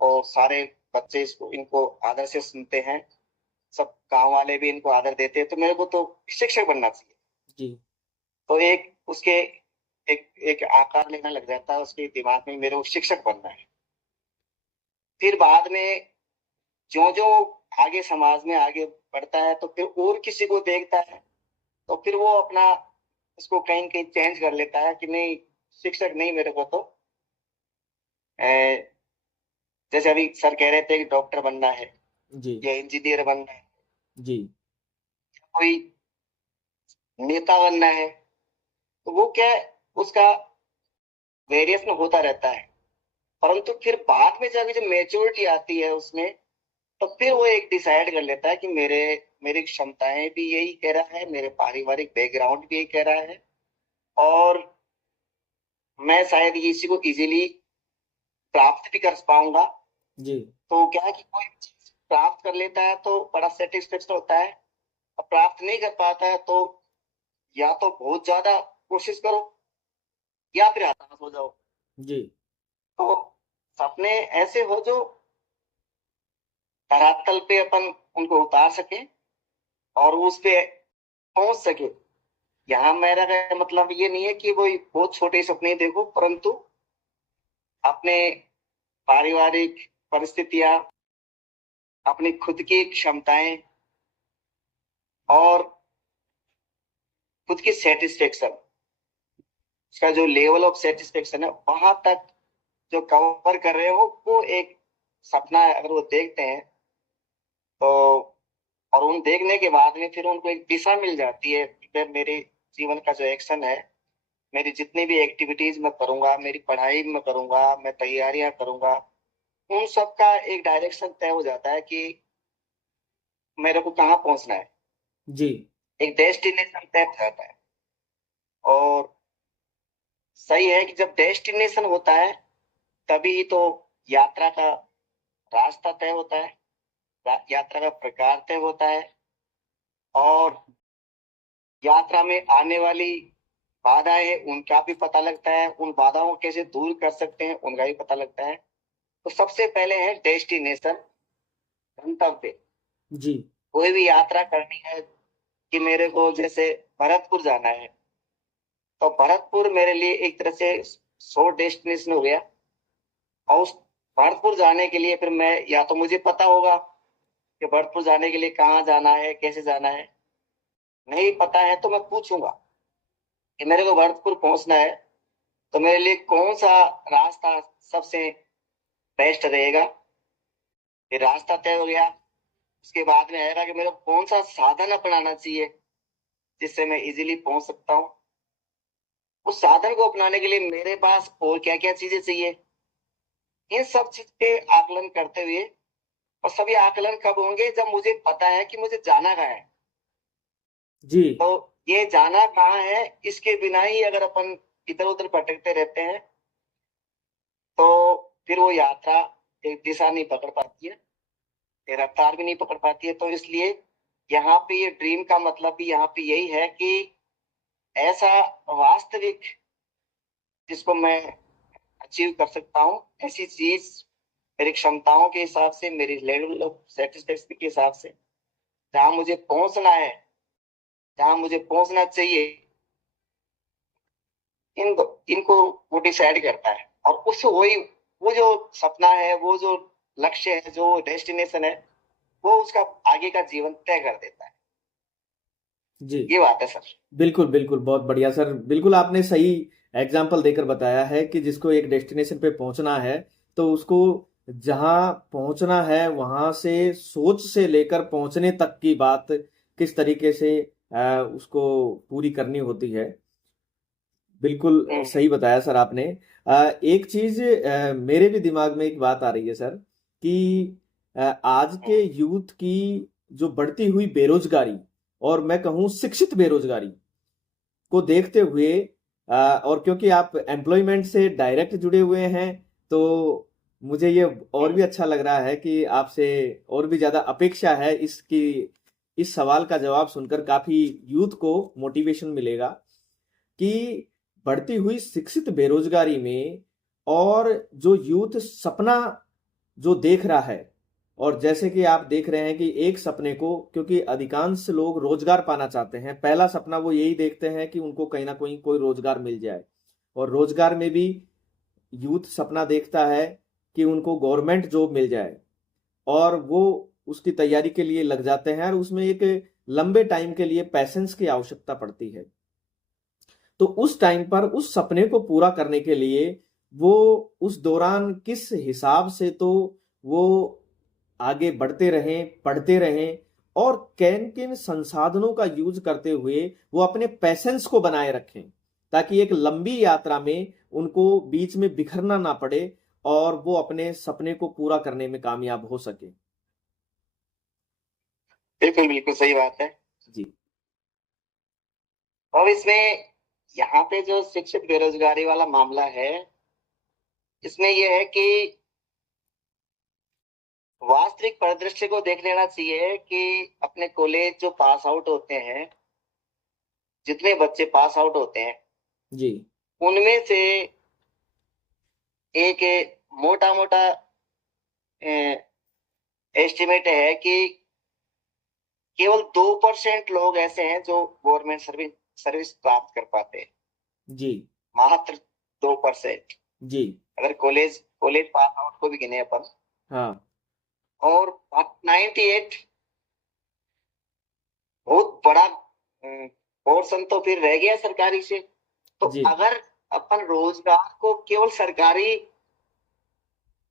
और सारे बच्चे इनको आदर से सुनते हैं, सब गांव वाले भी इनको आदर देते हैं, तो मेरे को तो शिक्षक बनना चाहिए। जी तो एक उसके एक आकार लेना लग जाता है उसके दिमाग में, मेरे को शिक्षक बनना है। फिर बाद में जो जो आगे समाज में आगे बढ़ता है तो फिर और किसी को देखता है, तो फिर वो अपना उसको कहीं कहीं चेंज कर लेता है कि नहीं, शिक्षक नहीं, मेरे को तो अ, जैसे अभी सर कह रहे थे कि डॉक्टर बनना है जी या इंजीनियर बनना है, जी कोई नेता बनना है, तो वो क्या है, उसका वेरिएशन होता रहता है। परंतु फिर बाद में जब जब मेच्योरिटी आती है उसमें, तो फिर वो एक डिसाइड कर लेता है कि मेरी क्षमताएं भी यही कह रहा है, मेरे पारिवारिक बैकग्राउंड भी यही कह रहा है, और मैं शायद ये इसी को इजीली प्राप्त भी कर पाऊंगा। जी तो क्या है कि कोई चीज प्राप्त कर लेता है तो बड़ा सेटिस्फेक्शन होता है, और प्राप्त नहीं कर पाता है तो या तो बहुत ज्यादा कोशिश करो या फिर हताश हो जाओ। जी तो सपने ऐसे हो जो धरातल पे अपन उनको उतार सके और उस पे पहुंच सके। यहाँ मेरा का मतलब ये नहीं है कि वो बहुत छोटे सपने देखो, परंतु अपने पारिवारिक परिस्थितियां, अपनी खुद की क्षमताएं और खुद की सेटिस्फेक्शन, उसका जो लेवल ऑफ सेटिस्फेक्शन है वहां तक जो कवर कर रहे हो, वो एक सपना है। अगर वो देखते हैं तो, और उन देखने के बाद में फिर उनको एक दिशा मिल जाती है कि मेरे जीवन का जो एक्शन है, मेरी जितनी भी एक्टिविटीज मैं करूंगा, मेरी पढ़ाई मैं करूंगा, मैं तैयारियां करूंगा, उन सब का एक डायरेक्शन तय हो जाता है कि मेरे को कहाँ पहुंचना है। जी एक डेस्टिनेशन तय हो जाता है। और सही है कि जब डेस्टिनेशन होता है तभी तो यात्रा का रास्ता तय होता है, यात्रा का प्रकार तय होता है, और यात्रा में आने वाली बाधाएं हैं उनका भी पता लगता है, उन बाधाओं को कैसे दूर कर सकते हैं उनका भी पता लगता है। तो सबसे पहले है डेस्टिनेशन, गंतव्य। जी कोई भी यात्रा करनी है कि मेरे को जैसे भरतपुर जाना है, तो भरतपुर मेरे लिए एक तरह से शॉर्ट डेस्टिनेशन हो गया। और उस भरतपुर जाने के लिए फिर मैं, या तो मुझे पता होगा कि भरतपुर जाने के लिए कहाँ जाना है, कैसे जाना है। नहीं पता है तो मैं पूछूंगा कि मेरे को भरतपुर पहुंचना है, तो मेरे लिए कौन सा रास्ता सबसे बेस्ट रहेगा। फिर रास्ता तय हो गया, उसके बाद में आएगा कि मेरे को कौन सा साधन अपनाना चाहिए जिससे मैं इजीली पहुंच सकता हूँ। उस साधन को अपनाने के लिए मेरे पास और क्या क्या चीजें चाहिए, इन सब चीज के आकलन करते हुए। और सभी आकलन कब होंगे, जब मुझे पता है कि मुझे जाना कहाँ है। जी तो ये जाना कहाँ है, इसके बिना ही अगर अपन इधर उधर भटकते रहते हैं तो फिर वो यात्रा एक दिशा नहीं पकड़ पाती है, ये रफ्तार भी नहीं पकड़ पाती है। तो इसलिए यहाँ पे ये ड्रीम का मतलब भी यहाँ पे यही है कि ऐसा वास्तविक जिसको मैं अचीव कर सकता हूँ, ऐसी चीज मेरी क्षमताओं के हिसाब से, मेरी लेवल ऑफ सेटिस्फेक्शन के हिसाब से, जहाँ मुझे पहुंचना है, जहाँ मुझे पहुंचना चाहिए, इनको वो डिसाइड करता है। और उस वही वो जो सपना है, वो जो लक्ष्य है, जो डेस्टिनेशन है, वो उसका आगे का जीवन तय कर देता है। जी ये बात है सर। बिल्कुल बिल्कुल, बहुत बढ़िया सर। बिल्कुल आपने सही एग्जाम्पल देकर बताया है कि जिसको एक डेस्टिनेशन पे पहुंचना है तो उसको जहां पहुंचना है वहां से सोच से लेकर पहुंचने तक की बात किस तरीके से उसको पूरी करनी होती है। बिल्कुल सही बताया सर आपने। एक चीज मेरे भी दिमाग में एक बात आ रही है सर कि आज के यूथ की जो बढ़ती हुई बेरोजगारी, और मैं कहूँ शिक्षित बेरोजगारी को देखते हुए, और क्योंकि आप एम्प्लॉयमेंट से डायरेक्ट जुड़े हुए हैं, तो मुझे ये और भी अच्छा लग रहा है कि आपसे और भी ज्यादा अपेक्षा है इसकी। इस सवाल का जवाब सुनकर काफी यूथ को मोटिवेशन मिलेगा कि बढ़ती हुई शिक्षित बेरोजगारी में, और जो यूथ सपना जो देख रहा है, और जैसे कि आप देख रहे हैं कि एक सपने को, क्योंकि अधिकांश लोग रोजगार पाना चाहते हैं, पहला सपना वो यही देखते हैं कि उनको कहीं ना कहीं कोई रोजगार मिल जाए। और रोजगार में भी यूथ सपना देखता है कि उनको गवर्नमेंट जॉब मिल जाए, और वो उसकी तैयारी के लिए लग जाते हैं, और उसमें एक लंबे टाइम के लिए पैशंस की आवश्यकता पड़ती है। तो उस टाइम पर उस सपने को पूरा करने के लिए वो उस दौरान किस हिसाब से तो वो आगे बढ़ते रहें, पढ़ते रहें, और किन किन संसाधनों का यूज करते हुए वो अपने पैशंस को बनाए रखें, ताकि एक लंबी यात्रा में उनको बीच में बिखरना ना पड़े और वो अपने सपने को पूरा करने में कामयाब हो सके। बिल्कुल बिल्कुल सही बात है। जी। और इसमें यहाँ पे जो शिक्षित बेरोजगारी वाला मामला है, इसमें यह है कि वास्तविक परिदृश्य को देख लेना चाहिए कि अपने कॉलेज जो पास आउट होते हैं, जितने बच्चे पास आउट होते हैं, जी। उनमें से एक मोटा मोटा एस्टिमेट है कि केवल 2% लोग ऐसे हैं जो गवर्नमेंट सर्विस प्राप्त कर पाते हैं। जी। मात्र 2%। जी। अगर कॉलेज कॉलेज पास आउट को भी गिने अपन, हाँ। और 98 बहुत बड़ा पोर्शन तो फिर रह गया सरकारी से। तो जी। अगर अपन रोजगार को केवल सरकारी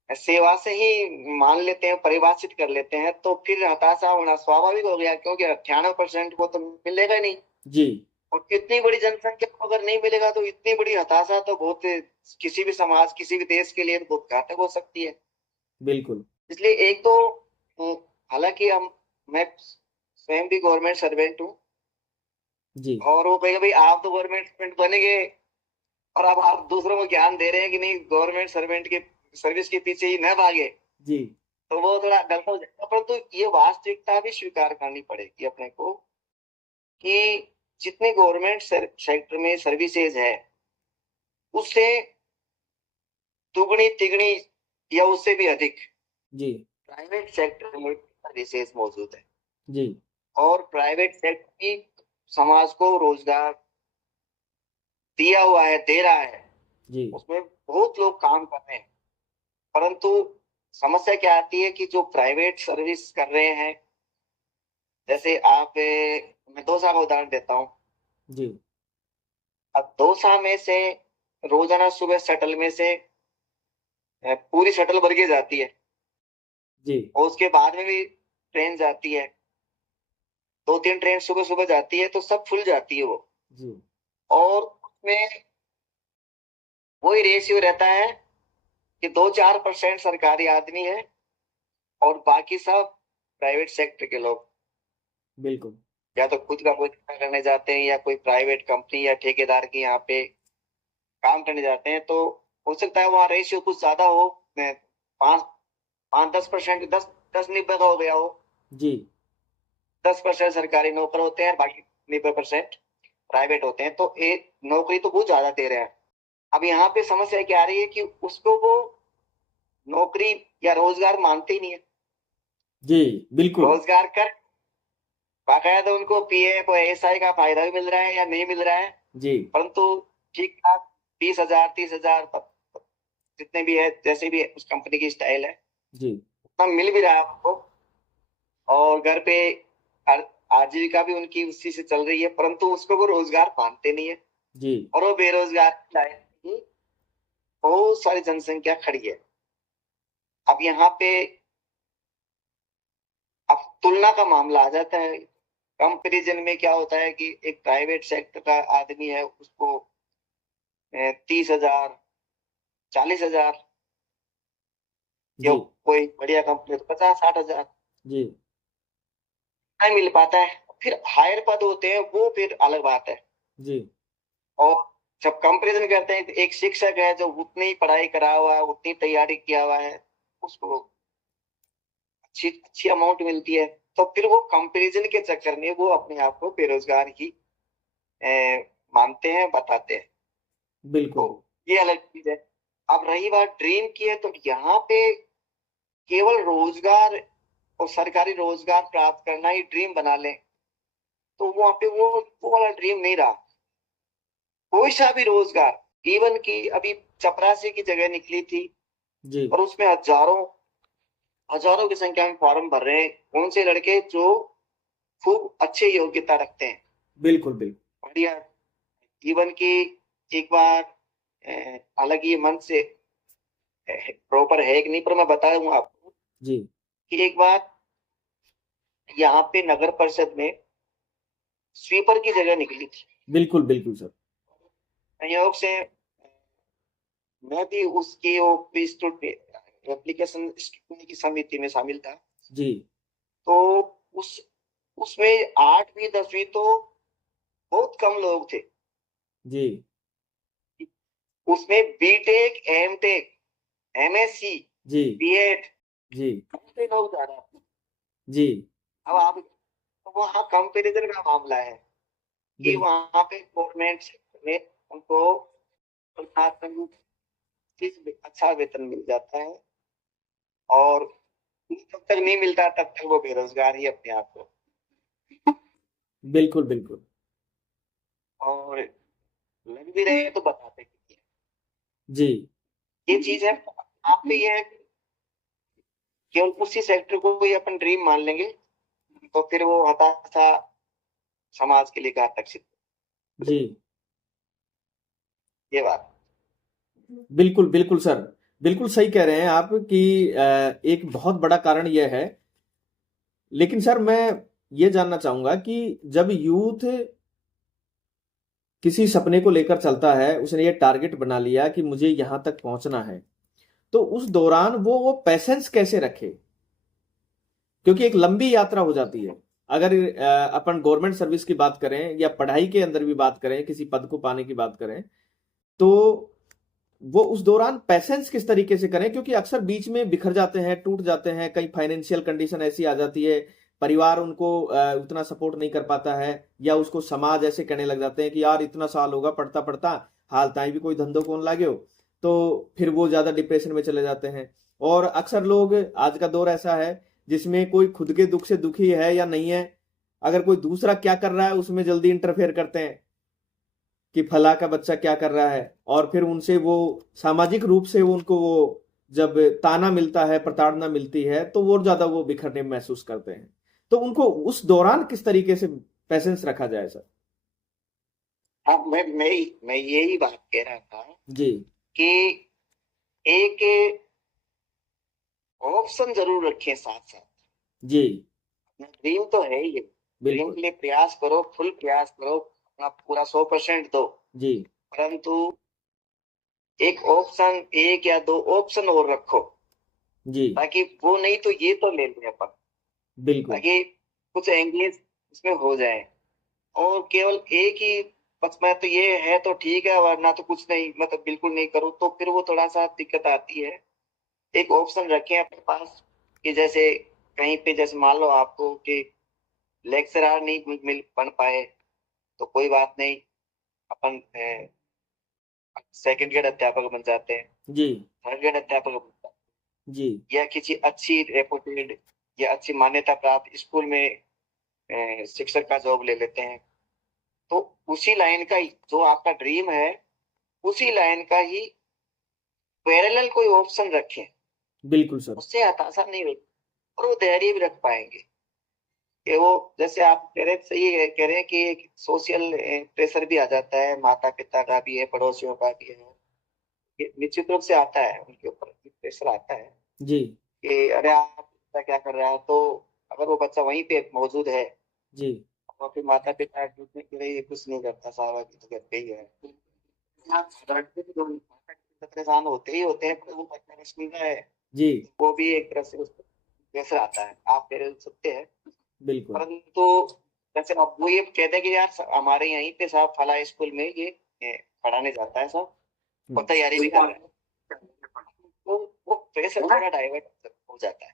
सेवा से ही मान लेते हैं, परिभाषित कर लेते हैं, तो फिर हताशा होना स्वाभाविक हो गया, क्योंकि 98% को तो मिलेगा ही नहीं। जी। और इतनी बड़ी जनसंख्या को अगर नहीं मिलेगा तो इतनी बड़ी हताशा तो बहुत, किसी भी समाज, किसी भी देश के लिए तो बहुत घातक हो सकती है। बिल्कुल। इसलिए एक तो हालांकि मैं स्वयं भी गवर्नमेंट सर्वेंट हूँ, जी। और वो कहेगा भाई आप तो गवर्नमेंट सर्वेंट बने गए और अब आप दूसरों को ज्ञान दे रहे हैं कि नहीं गवर्नमेंट सर्वेंट के सर्विस के पीछे ही न भागे, जी। तो वो थोड़ा गलत हो जाएगा। परंतु ये वास्तविकता भी स्वीकार करनी पड़ेगी अपने को कि जितने गवर्नमेंट सेक्टर में सर्विसेज है, उससे दुगनी तिगनी या उससे भी अधिक जी। प्राइवेट सेक्टर में सर्विसेज मौजूद है। जी। और प्राइवेट सेक्टर भी समाज को रोजगार दिया हुआ है, दे रहा है, जी। उसमें बहुत लोग काम कर रहे हैं। परंतु समस्या क्या आती है कि जो प्राइवेट सर्विस कर रहे हैं, जैसे आप मैं दौसा का उदाहरण देता हूँ। जी। अब दौसा में से रोजाना सुबह शटल में से पूरी शटल भर के जाती है, जी। और उसके बाद में भी ट्रेन जाती है, 2-3 ट्रेन सुबह सुबह जाती है, तो सब फुल जाती है वो। जी। और उसमें वही रेशियो रहता है कि 2-4% सरकारी आदमी है और बाकी सब प्राइवेट सेक्टर के लोग, बिल्कुल। या या तो खुद का कोई धंधा करने जाते हैं या कोई प्राइवेट कंपनी या ठेकेदार की यहाँ पे काम करने जाते हैं। तो हो सकता है वहाँ रेशियो कुछ ज्यादा हो, 5-10%, 10-90 का हो गया हो। जी। 10% सरकारी नौकर होते हैं, बाकी 90% प्राइवेट होते हैं, तो एक नौकरी तो बहुत ज्यादा दे रहे हैं। अब यहाँ पे समस्या क्या आ रही है कि उसको वो नौकरी या रोजगार मानते ही नहीं है। जी। बिल्कुल। रोजगार कर बाकायदा उनको पीएफ और एएसआई का फायदा भी मिल रहा है या नहीं मिल रहा है, जी। परंतु ठीक ठाक 20,000 30,000 जितने भी है, जैसे भी उस कंपनी की स्टाइल है, जी। उतना मिल भी रहा है आपको, और घर पे आजीविका भी उनकी उसी से चल रही है, परंतु उसको वो रोजगार मानते नहीं है। जी। और वो बेरोजगार ही बहुत सारी जनसंख्या खड़ी है। अब यहाँ पे अब तुलना का मामला आ जाता है। कंपैरिजन में क्या होता है कि एक प्राइवेट सेक्टर का आदमी है, उसको 30,000 40,000, या जी। कोई बढ़िया कंपनी तो 50-60,000 जी। नहीं मिल पाता है। फिर हायर पद होते हैं, वो फिर अलग बात है। जी। और जब कंपैरिजन करते हैं तो एक शिक्षक है जो उतनी ही पढ़ाई करा हुआ है, उतनी तैयारी किया हुआ है, उसको अच्छी अच्छी अमाउंट मिलती है, तो फिर वो कंपैरिजन के चक्कर में वो अपने आप को बेरोजगार ही मानते हैं, बताते हैं। बिल्कुल। तो ये अलग चीज है। अब रही बात ड्रीम की है, तो यहाँ पे केवल रोजगार और सरकारी रोजगार प्राप्त करना ही ड्रीम बना लें, तो वहां पे वो वाला ड्रीम नहीं रहा। कोई सा भी रोजगार, इवन की अभी चपरासी की जगह निकली थी जी और उसमें हजारों की संख्या में फॉर्म भर रहे हैं उनसे लड़के जो खूब अच्छे योग्यता रखते हैं, बिल्कुल बिल्कुल बढ़िया। इवन की एक बार हालांकि ये मन से प्रॉपर है कि नहीं, पर मैं बता दूंगा आपको जी कि एक बार यहाँ पे नगर परिषद में स्वीपर की जगह निकली थी। बिल्कुल बिल्कुल सर। संयोग से मैं भी उसकी वो एप्लीकेशन की समिति में शामिल था। जी तो उस उसमें 8वीं 10वीं तो बहुत कम लोग थे, जी उसमें बीटेक एमटेक एमएससी जी बीएड जी ऐसे लोग ज्यादा। जी अब आप वहाँ कंपैरिजन का मामला है कि बिल्कुल वहाँ पे गवर्नमेंट में उनको अच्छा वेतन मिल जाता है और जब तक नहीं मिलता तब तक वो बेरोजगार ही अपने आप को। बिल्कुल बिल्कुल और लग भी रहे हैं तो बताते नहीं जी है। ये चीज है आप पे, ये है कि केवल उसी सेक्टर को ही अपन ड्रीम मान लेंगे तो फिर वो हताशा समाज के लिए घातक सिद्ध। जी ये बात बिल्कुल बिल्कुल सर, बिल्कुल सही कह रहे हैं आप कि एक बहुत बड़ा कारण यह है। लेकिन सर मैं ये जानना चाहूंगा कि जब यूथ किसी सपने को लेकर चलता है, उसने ये टारगेट बना लिया कि मुझे यहां तक पहुंचना है, तो उस दौरान वो पैसेंस कैसे रखे? क्योंकि एक लंबी यात्रा हो जाती है। अगर अपन गवर्नमेंट सर्विस की बात करें या पढ़ाई के अंदर भी बात करें, किसी पद को पाने की बात करें, तो वो उस दौरान पैसेंस किस तरीके से करें? क्योंकि अक्सर बीच में बिखर जाते हैं, टूट जाते हैं, कई फाइनेंशियल कंडीशन ऐसी आ जाती है, परिवार उनको उतना सपोर्ट नहीं कर पाता है, या उसको समाज ऐसे कहने लग जाते हैं कि यार इतना साल होगा पढ़ता पढ़ता, हाल ताई भी कोई धंधो कौन लागे हो, तो फिर वो ज्यादा डिप्रेशन में चले जाते हैं। और अक्सर लोग, आज का दौर ऐसा है जिसमें कोई खुद के दुख से दुखी है या नहीं है, अगर कोई दूसरा क्या कर रहा है उसमें जल्दी इंटरफेयर करते हैं कि फला का बच्चा क्या कर रहा है, और फिर उनसे वो सामाजिक रूप से उनको वो जब ताना मिलता है, प्रताड़ना मिलती है, तो वो ज्यादा वो बिखरने महसूस करते हैं। तो उनको उस दौरान किस तरीके से पैसेंस रखा जाए सर? हाँ, मैं यही बात कह रहा था जी कि एक ऑप्शन जरूर रखें साथ साथ। जी ड्रीम तो है ही, ड्रीम बिल्कुल के लिए प्रयास करो, फुल प्रयास करो, अपना पूरा 100% दो, जी परंतु एक ऑप्शन, एक या दो ऑप्शन और रखो, जी ताकि वो नहीं तो ये तो ले लें अपन, बिल्कुल ताकि कुछ एंगेज इसमें हो जाए। और केवल एक ही बस मैं तो ये है तो ठीक है वरना तो कुछ नहीं, मतलब बिल्कुल नहीं करूँ, तो फिर वो थोड़ा सा दिक्कत आती है। एक ऑप्शन रखें अपने पास कि जैसे कहीं पे, जैसे मान लो आपको कि लेक्चरर नहीं मिल बन पाए तो कोई बात नहीं, अपन सेकंड ग्रेड अध्यापक बन जाते हैं, जी थर्ड ग्रेड अध्यापक बन जाते जी हैं, या किसी अच्छी रेपुटेड या अच्छी मान्यता प्राप्त स्कूल में शिक्षक का जॉब ले लेते हैं। तो उसी लाइन का ही जो आपका ड्रीम है, उसी लाइन का ही पैरेलल कोई ऑप्शन रखें, बिल्कुल सर। उससे हताशा नहीं होगी और वो धैर्य भी रख पाएंगे। कि वो जैसे आप कह रहे, सही है, कह रहे हैं कि एक सोशल प्रेशर भी आ जाता है, माता पिता का भी है, पड़ोसियों का भी है, ये निश्चित रूप से आता है, उनके ऊपर प्रेशर आता है जी कि अरे आप बच्चा क्या कर रहा है। तो अगर वो बच्चा वहीं पे मौजूद है जी और फिर माता पिता पूछने के लिए, ये कुछ नहीं करता साहब, अभी तो घर पे ही है, परेशान होते ही होते हैं, पर वो बच्चा नहीं सुन रहा है, जी वो भी एक तरह से उसको प्रेशर आता है, आप पेरेंट्स सकते हैं। बिल्कुल परंतु जैसे अब वो ये कहते हैं कि यार हमारे यहीं पे साहब फला स्कूल में ये पढ़ाने जाता है साहब, और तैयारी भी कर रहा है, वो प्रेशर थोड़ा डाइवर्ट हो जाता है।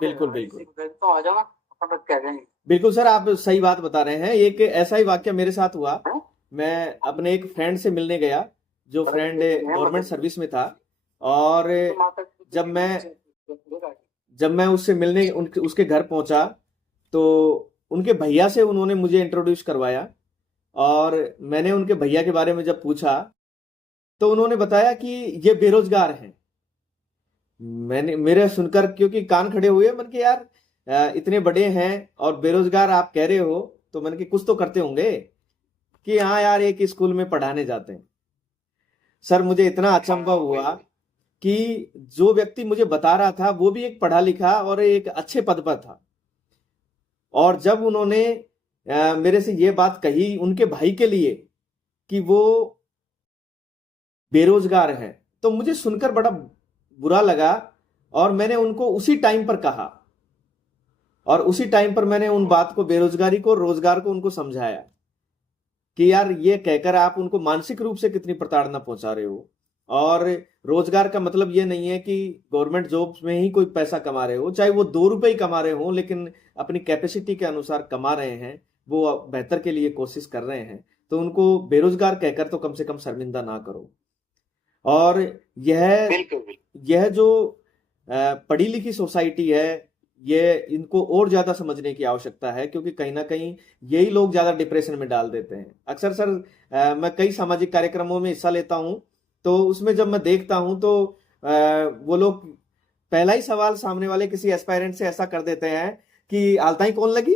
बिल्कुल बिल्कुल तो आ जाओ, अपन बात कर रहे हैं। बिल्कुल सर, आप सही बात बता रहे हैं। एक ऐसा ही वाक्य मेरे साथ हुआ। मैं अपने एक फ्रेंड से मिलने गया, जो फ्रेंड गवर्नमेंट सर्विस में था, और जब मैं उससे मिलने उसके घर पहुंचा, तो उनके भैया से उन्होंने मुझे इंट्रोड्यूस करवाया, और मैंने उनके भैया के बारे में जब पूछा तो उन्होंने बताया कि ये बेरोजगार हैं। मैंने मेरे सुनकर क्योंकि कान खड़े हुए, मन के यार इतने बड़े हैं और बेरोजगार आप कह रहे हो, तो मन के कुछ तो करते होंगे कि हाँ यार एक स्कूल में पढ़ाने जाते हैं। सर मुझे इतना अचंभव हुआ कि जो व्यक्ति मुझे बता रहा था वो भी एक पढ़ा लिखा और एक अच्छे पद पर था, और जब उन्होंने मेरे से ये बात कही उनके भाई के लिए कि वो बेरोजगार हैं, तो मुझे सुनकर बड़ा बुरा लगा। और मैंने उनको उसी टाइम पर कहा, और उसी टाइम पर मैंने उन बात को, बेरोजगारी को, रोजगार को उनको समझाया कि यार ये कहकर आप उनको मानसिक रूप से कितनी प्रताड़ना पहुंचा रहे हो। और रोजगार का मतलब ये नहीं है कि गवर्नमेंट जॉब्स में ही कोई पैसा कमा रहे हो, चाहे वो 2 रुपए ही कमा रहे हो, लेकिन अपनी कैपेसिटी के अनुसार कमा रहे हैं, वो बेहतर के लिए कोशिश कर रहे हैं, तो उनको बेरोजगार कहकर तो कम से कम शर्मिंदा ना करो। और यह बिल्कुल यह जो पढ़ी लिखी सोसाइटी है, ये इनको और ज्यादा समझने की आवश्यकता है, क्योंकि कहीं ना कहीं यही लोग ज्यादा डिप्रेशन में डाल देते हैं। अक्सर सर मैं कई सामाजिक कार्यक्रमों में हिस्सा लेता हूं, तो उसमें जब मैं देखता हूं तो वो लोग पहला ही सवाल सामने वाले किसी एस्पायरेंट से ऐसा कर देते हैं कि आलताई कौन लगी।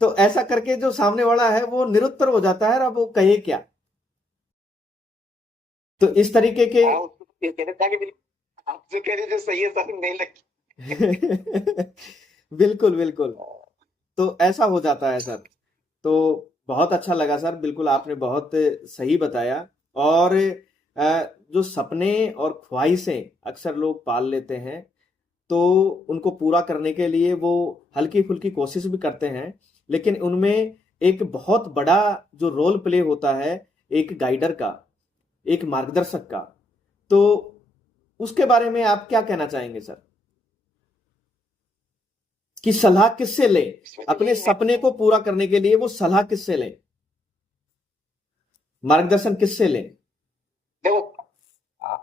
तो ऐसा करके जो सामने वाला है वो निरुत्तर हो जाता है, अब वो कहे क्या। तो इस तरीके के हाँ, उसको तो ये कह रहा था कि बिल्कुल आप जो कह रहे थे सही है सर, नहीं लगी। बिल्कुल बिल्कुल। तो ऐसा हो जाता है सर। तो बहुत अच्छा लगा सर, बिल्कुल आपने बहुत सही बताया। और जो सपने और ख्वाहिशें अक्सर लोग पाल लेते हैं, तो उनको पूरा करने के लिए वो हल्की फुल्की कोशिश भी करते हैं, लेकिन उनमें एक बहुत बड़ा जो रोल प्ले होता है एक गाइडर का, एक मार्गदर्शक का। तो उसके बारे में आप क्या कहना चाहेंगे सर, कि सलाह किससे लें इसमें तो अपने यही है, सपने को पूरा करने के लिए, वो सलाह किससे लें, मार्गदर्शन किससे लें? देखो हाँ,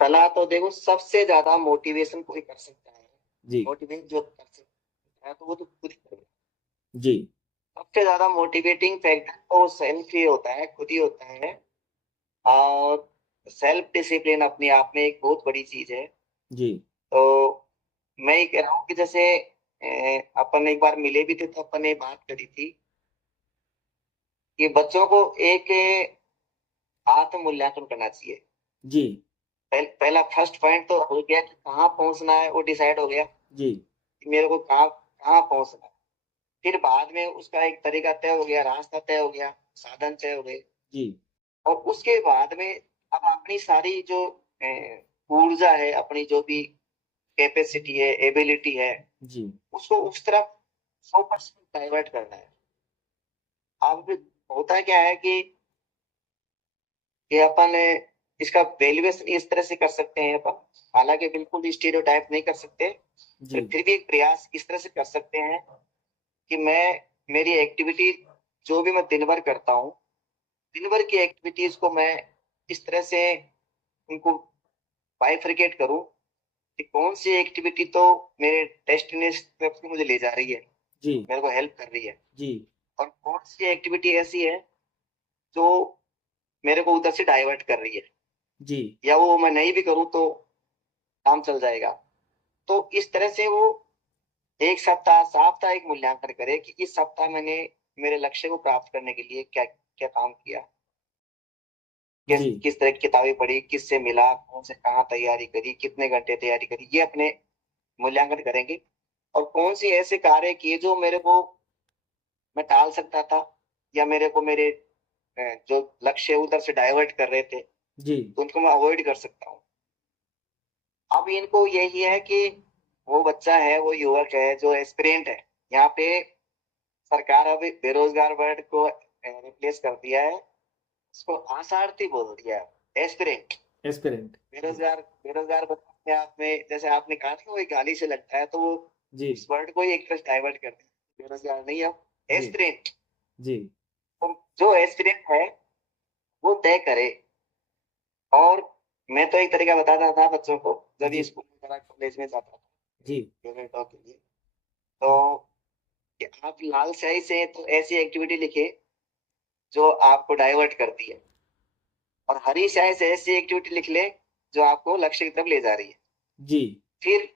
सलाह तो देखो सबसे ज्यादा मोटिवेशन कोई कर सकता है। जी मोटिवेट जो कर सकता है तो वो तो खुद ही करेगा। जी सबसे ज्यादा मोटिवेटिंग फैक्टर तो सेल्फ ही होता है, खुद ही होता है। और सेल्फ डिसिप्लिन अपने आप में एक बहुत बड़ी चीज है। जी तो मैं ये कह रहा हूँ कि जैसे अपन एक बार मिले भी थे तो अपन ने बात करी थी कि बच्चों को एक आत्म मूल्यांकन करना चाहिए। जी पहला फर्स्ट पॉइंट तो हो गया कि कहाँ पहुंचना है, वो डिसाइड हो गया जी कि मेरे को कहाँ कहाँ पहुंचना है। फिर बाद में उसका एक तरीका तय हो गया, रास्ता तय हो गया, साधन तय हो गए। जी और उसके बाद में अब अपनी सारी जो ऊर्जा है, अपनी जो भी कैपेसिटी है, एबिलिटी है, जी उसको उस तरफ 100% डाइवर्ट करना है। अब होता क्या है कि ये अपन इसका वैल्यूएशन इस तरह से कर सकते हैं अपन, हालांकि बिल्कुल स्टीरियोटाइप नहीं कर सकते, जी फिर भी एक प्रयास इस तरह से कर सकते हैं कि मैं मेरी एक्टिविटी जो भी मैं दिन भर करता हूँ, दिन भर की एक्टिविटीज को मैं इस तरह से उनको बाइफरकेट करूँ कि कौन सी एक्टिविटी तो मेरे डेस्टिनेशन तरफ मुझे ले जा रही है, जी मेरे को हेल्प कर रही है, जी और कौन सी एक्टिविटी ऐसी है जो मेरे को उधर से डाइवर्ट कर रही है, जी या वो मैं नहीं भी करूँ तो काम चल जाएगा। तो इस तरह से वो एक सप्ताह साप्ताहिक मूल्यांकन करे कि इस सप्ताह मैंने मेरे लक्ष्य को प्राप्त करने के लिए क्या क्या काम किया, जी किस तरह की किताबें पढ़ी, किससे मिला, कौन से कहाँ तैयारी करी, कितने घंटे तैयारी करी, ये अपने मूल्यांकन करेंगे। और कौन सी ऐसे कार्य किए जो मेरे को मैं टाल सकता था, या मेरे को मेरे जो लक्ष्य उधर से डाइवर्ट कर रहे थे, जी तो उनको मैं अवॉइड कर सकता हूँ। अब इनको यही है कि वो बच्चा है, वो युवक है जो एस्पिरेंट है, यहाँ पे सरकार अभी बेरोजगार वर्ड को रिप्लेस कर दिया है, उसको आशार्थी बोल दिया है, एस्पिरेंट। एस्पिरेंट। बेरोजगार बेरोजगार बच्चा अपने आप में, जैसे आपने कहा था वो एक गाली से लगता है, तो वो जी उस वर्ड को ही एक तरह डाइवर्ट कर दिया, बेरोजगार नहीं, अब जी एस्पिरेंट। जी तो जो एस्पिरेंट है वो तय करे। और मैं तो एक तरीका बताता था बच्चों को जब जी ये स्कूल में कॉलेज में जाता था जी फेवरेट टॉक के लिए, तो कि आप लाल स्याही से तो ऐसी एक्टिविटी लिखे जो आपको डाइवर्ट करती है, और हरी स्याही से ऐसी एक्टिविटी लिख ले जो आपको लक्ष्य की तरफ ले जा रही है। जी फिर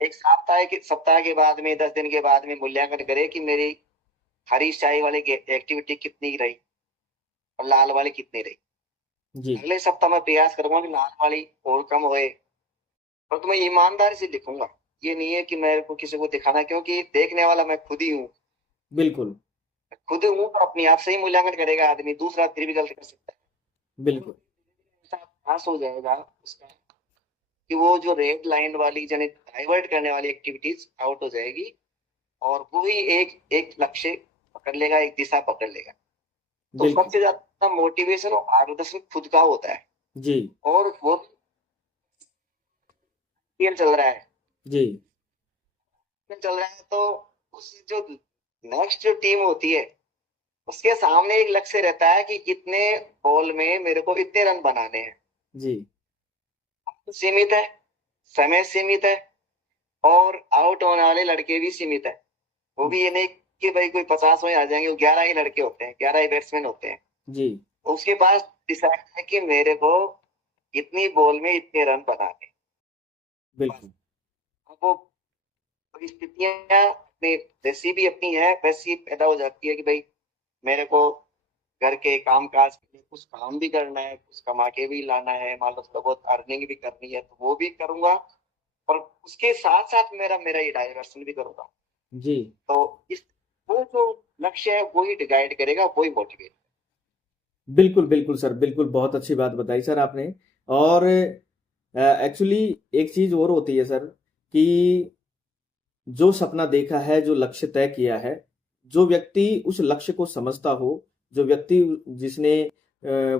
एक सप्ताह के बाद में 10 दिन के बाद में मूल्यांकन करे कि मेरी हरी स्याही वाली एक्टिविटी कितनी रही और लाल वाली कितनी रही। जी अगले सप्ताह में प्रयास करूंगा कि लाल वाली और कम होए, और तो मैं ईमानदारी से लिखूंगा। ये नहीं है कि मेरे को किसी को दिखाना, क्योंकि देखने वाला मैं खुद ही हूँ। बिल्कुल खुद हूँ तो अपने आप से ही मूल्यांकन करेगा आदमी, दूसरा फिर भी गलत कर सकता है। बिल्कुल ऐसा अभ्यास हो जाएगा उसका कि वो जो रेड लाइन वाली यानी डाइवर्ट करने वाली एक्टिविटीज आउट हो जाएगी, और वो ही एक एक लक्ष्य पकड़ लेगा, एक दिशा पकड़ लेगा। तो बिल्कुल सबसे ज्यादा मोटिवेशन और मार्गदर्शन खुद का होता है। जी और वो खेल चल रहा है, जी तो उस जो नेक्स्ट जो टीम होती है उसके सामने एक लक्ष्य रहता है कि इतने बॉल में मेरे को इतने रन बनाने हैं। जी सीमित है, समय सीमित है, और आउट होने वाले लड़के भी सीमित है। वो भी ये नहीं कि भाई कोई 50 में आ जाएंगे, वो 11 ही लड़के होते हैं, 11 ही बैट्समैन होते हैं। जी तो उसके पास डिसाइड है कि मेरे को इतनी बॉल में इतने रन बनाने। बिल्कुल अब वो परिस्थितियां अपनी जैसी भी अपनी है वैसी पैदा हो जाती है कि भाई मेरे को घर के काम काज के लिए कुछ काम भी करना है, कुछ कमा के भी लाना है, मान लो थोड़ा बहुत अर्निंग भी करनी है तो वो भी करूंगा, और उसके साथ साथ मेरा मेरा ये डाइवर्सन भी करूंगा। जी तो इस वो जो लक्ष्य है वो ही गाइड करेगा, वो ही मोटिवेट। बिल्कुल बिल्कुल सर, बिल्कुल बहुत अच्छी बात बताई सर आपने। और एक्चुअली एक चीज और होती है सर कि जो सपना देखा है, जो लक्ष्य तय किया है, जो व्यक्ति उस लक्ष्य को समझता हो, जो व्यक्ति जिसने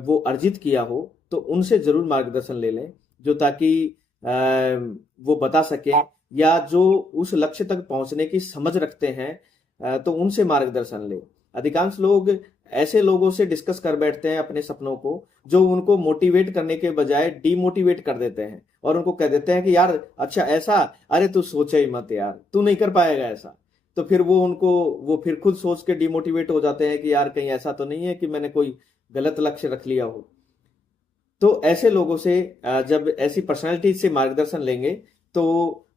वो अर्जित किया हो, तो उनसे जरूर मार्गदर्शन ले लें, जो ताकि वो बता सकें, या जो उस लक्ष्य तक पहुंचने की समझ रखते हैं, तो उनसे मार्गदर्शन लें। अधिकांश लोग ऐसे लोगों से डिस्कस कर बैठते हैं अपने सपनों को, जो उनको मोटिवेट करने के बजाय डीमोटिवेट कर देते हैं और उनको कह देते हैं कि यार अच्छा ऐसा, अरे तू सोचे ही मत यार, तू नहीं कर पाएगा ऐसा। तो फिर वो फिर खुद सोच के डिमोटिवेट हो जाते हैं कि यार कहीं ऐसा तो नहीं है कि मैंने कोई गलत लक्ष्य रख लिया हो। तो ऐसे लोगों से जब ऐसी पर्सनालिटी से मार्गदर्शन लेंगे तो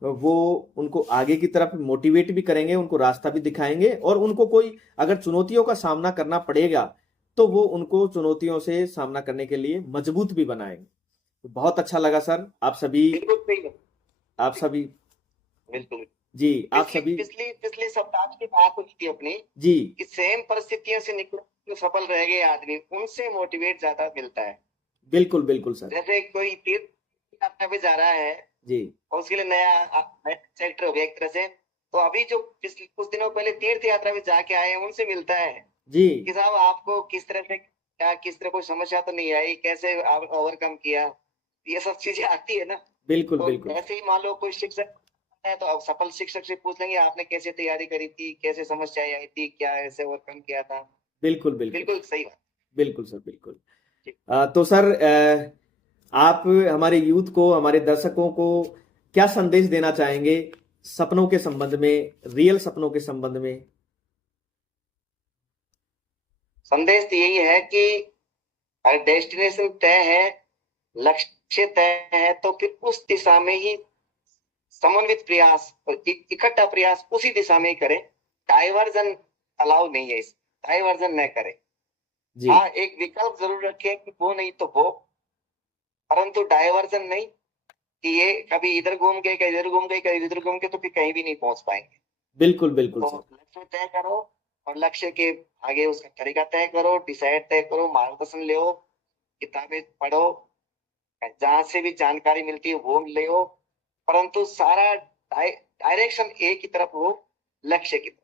वो उनको आगे की तरफ मोटिवेट भी करेंगे, उनको रास्ता भी दिखाएंगे, और उनको कोई अगर चुनौतियों का सामना करना पड़ेगा तो वो उनको चुनौतियों से सामना करने के लिए मजबूत भी बनाएंगे। बहुत अच्छा लगा सर, बिल्कुल सही है। आप सभी बिल्कुल जी आप पिछली सभी पिछली पिछले सप्ताह की बात हुई थी अपनी जी कि सेम परिस्थितियों से निकल जो सफल रह गए आदमी, उनसे मोटिवेट ज्यादा मिलता है। बिल्कुल बिल्कुल सर जैसे कोई तीर्थ यात्रा पे जा रहा है जी और उसके लिए नया सेक्टर हो गया एक तरह से, तो अभी जो पिछले कुछ दिनों पहले तीर्थ यात्रा में जाके आए हैं उनसे मिलता है जी कि साहब आपको किस तरह से क्या, किस तरह कोई समस्या तो नहीं आई, कैसे आप ओवरकम किया, ये सब चीजें आती है ना। बिल्कुल तो बिल्कुल ऐसे ही मान लो कोई शिक्षक है तो अब सफल शिक्षक से पूछ लेंगे आपने कैसे तैयारी करी थी, कैसे समस्याएं आई थी, क्या ऐसे ओवरकम किया था। बिल्कुल बिल्कुल बिल्कुल सही बात। बिल्कुल सर बिल्कुल। ठीक। तो सर आप हमारे यूथ को, हमारे दर्शकों को क्या संदेश देना चाहेंगे सपनों के संबंध में, रियल सपनों के संबंध में? संदेश तो यही है कि अगर डेस्टिनेशन तय है, लक्ष्य तय है, तो फिर उस दिशा में ही समन्वित प्रयास और इकट्ठा प्रयास उसी दिशा में ही करें। डाइवर्जन अलाउ नहीं है, इस डाइवर्जन न करें। जी हाँ एक विकल्प जरूर रखें कि वो नहीं तो वो, परंतु डाइवर्जन नहीं कि ये कभी इधर घूम गए, कभी इधर घूम गए, कभी इधर घूम गए, तो फिर कहीं भी नहीं पहुंच पाएंगे। बिल्कुल बिल्कुल तो सर लक्ष्य तय करो और लक्ष्य के आगे उसका तरीका तय करो, डिसाइड तय करो, मार्गदर्शन ले, किताबें पढ़ो, जहां से भी जानकारी मिलती है वो ले, परंतु सारा डायरेक्शन एक की तरफ हो, लक्ष्य की तरफ।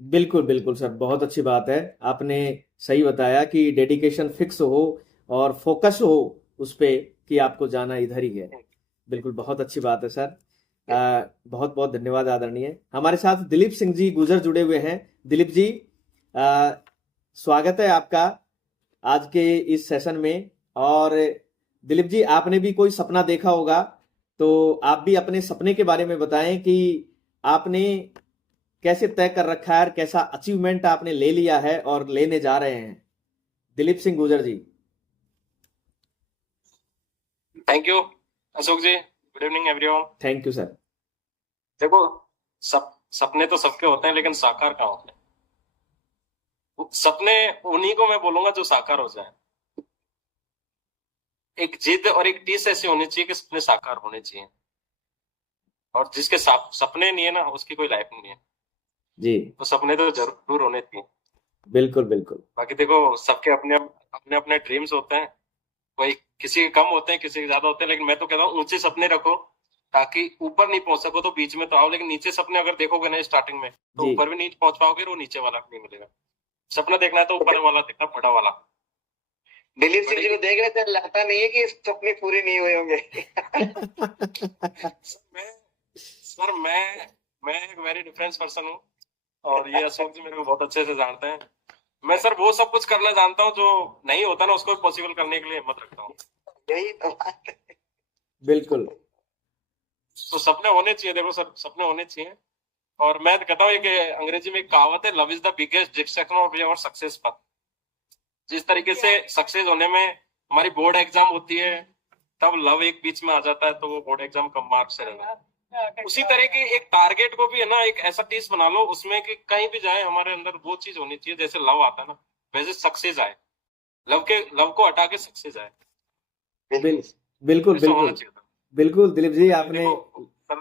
बिल्कुल बिल्कुल सर, बहुत अच्छी बात है, आपने सही बताया कि डेडिकेशन फिक्स हो और फोकस हो उस पे कि आपको जाना इधर ही है। बिल्कुल बहुत अच्छी बात है सर। बहुत बहुत धन्यवाद आदरणीय। हमारे साथ दिलीप सिंह जी गुजर जुड़े हुए हैं। दिलीप जी स्वागत है आपका आज के इस सेशन में। और दिलीप जी आपने भी कोई सपना देखा होगा, तो आप भी अपने सपने के बारे में बताएं कि आपने कैसे तय कर रखा है और कैसा अचीवमेंट आपने ले लिया है और लेने जा रहे हैं। Dilip Singh Gujar ji. Thank you Ashok ji, good evening everyone. Thank you sir. देखो, सपने तो सबके होते हैं, लेकिन साकार कहाँ होते हैं? सपने उन्हीं को मैं बोलूंगा जो साकार हो जाए। एक जिद और एक टीस ऐसी होनी चाहिए कि सपने साकार होने चाहिए, और जिसके सपने नहीं है ना, उसकी कोई लाइफ नहीं है। जी तो सपने तो जरूर होने चाहिए। बिल्कुल बिल्कुल। बाकी देखो, सबके अपने अपने अपने ड्रीम्स होते हैं, कोई किसी के कम होते हैं, किसी के ज्यादा होते हैं, लेकिन मैं तो कहता हूँ ऊंचे सपने रखो, ताकि ऊपर नहीं पहुंच सको तो बीच में तो आओ, लेकिन नीचे सपने अगर देखोगे ना स्टार्टिंग में, तो जी ऊपर भी नहीं पहुंच पाओगे और वो नीचे वाला भी नहीं मिलेगा। सपना देखना है तो ऊपर वाला देखना, बड़ा वाला। दिलीप सिंह जी को देख रहे थे, लगता नहीं है कि सपने पूरे नहीं हुए होंगे। सर मैं एक वेरी डिफरेंस पर्सन हूँ, और ये अशोक जी मेरे को बहुत अच्छे से जानते हैं। मैं सर वो सब कुछ करना जानता हूँ जो नहीं होता ना, उसको पॉसिबल करने के लिए हिम्मत रखता हूँ। यही तो बात है। बिल्कुल तो सपने होने चाहिए, देखो सर, सपने होने चाहिए। और मैं कहता हूँ कि अंग्रेजी में एक कहावत है, love is the biggest distraction of your success पर। जिस तरीके से सक्सेस होने में हमारी बोर्ड एग्जाम होती है, तब लव एक बीच में आ जाता है, तो वो बोर्ड एग्जाम कम मार्क से रहना। उसी तरह के एक टारगेट को भी है ना, एक ऐसा टीस बना लो उसमें कि कहीं भी जाए हमारे अंदर वो चीज होनी चाहिए, जैसे लव आता है ना, वैसे सक्सेस आए, लव को हटा के सक्सेस आए। बिल्कुल बिल्कुल ऐसा होना बिल्कुल चाहिए था। बिल्कुल दिलीप जी आपने देखो, सर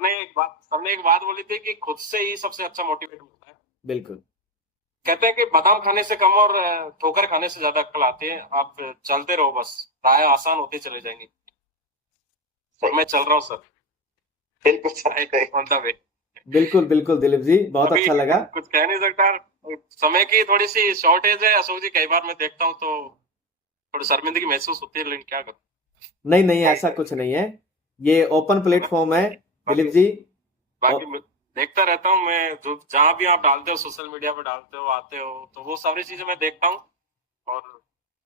ने एक बात बोली थी कि खुद से ही सबसे अच्छा मोटिवेट मिलता है। बिल्कुल कहते हैं कि बादाम खाने से कम और ठोकर खाने से ज्यादा अक्ल आती है। आप चलते रहो, बस राह आसान होती चले जाएंगी। और मैं चल रहा हूँ सर, बिल्कुल सही। On the way. बिल्कुल बिल्कुल दिलीप जी बहुत अभी अच्छा लगा। कुछ कह नहीं सकता, समय की थोड़ी सी शॉर्टेज है अशोक जी। कई बार मैं देखता हूँ तो थोड़ी शर्मिंदगी महसूस होती है, लेकिन क्या करूं। नहीं नहीं ऐसा कुछ नहीं है, ये ओपन प्लेटफॉर्म है दिलीप जी। बाकी मैं देखता रहता हूँ, मैं जो जहाँ भी आप डालते हो, सोशल मीडिया पे डालते हो, आते हो, तो वो सारी चीजें मैं देखता हूँ और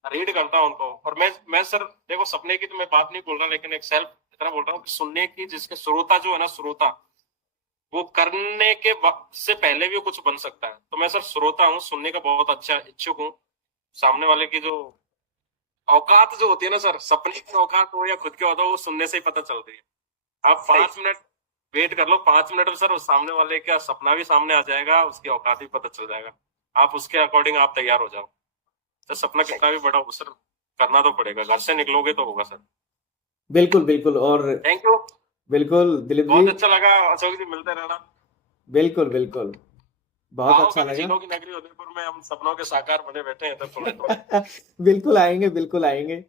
रीड करता हूँ उनको। और मैं सर देखो, सपने की तो मैं बात नहीं बोल रहा, लेकिन एक सेल्फ इतना बोल रहा हूँ कि सुनने की, जिसके श्रोता जो है ना, श्रोता वो करने के से पहले भी वो कुछ बन सकता है। तो मैं सर श्रोता हूँ, सुनने का बहुत अच्छा इच्छुक हूँ। सामने वाले की जो औकात जो होती है ना सर, सपने की औकात हो या खुद की औकात हो, वो सुनने से ही पता चलती है। आप 5 मिनट वेट कर लो, 5 मिनट में सर उस सामने वाले का सपना भी सामने आ जाएगा, उसकी औकात भी पता चल जाएगा। आप उसके अकॉर्डिंग आप तैयार हो जाओ। तो सपना कितना भी बड़ा हो सर, करना तो पड़ेगा, घर से निकलोगे तो होगा सर। बिल्कुल बिल्कुल। और थैंक यू, बिल्कुल दिलीप जी बहुत अच्छा लगा अशोक जी, मिलते रहना। बिल्कुल बिल्कुल बहुत आओ अच्छा कभी लगा। झीलों की नगरी उदयपुर में, हम सपनों के साकार बने बैठे हैं इधर थोड़े थोड़े। बिल्कुल आएंगे बिल्कुल आएंगे।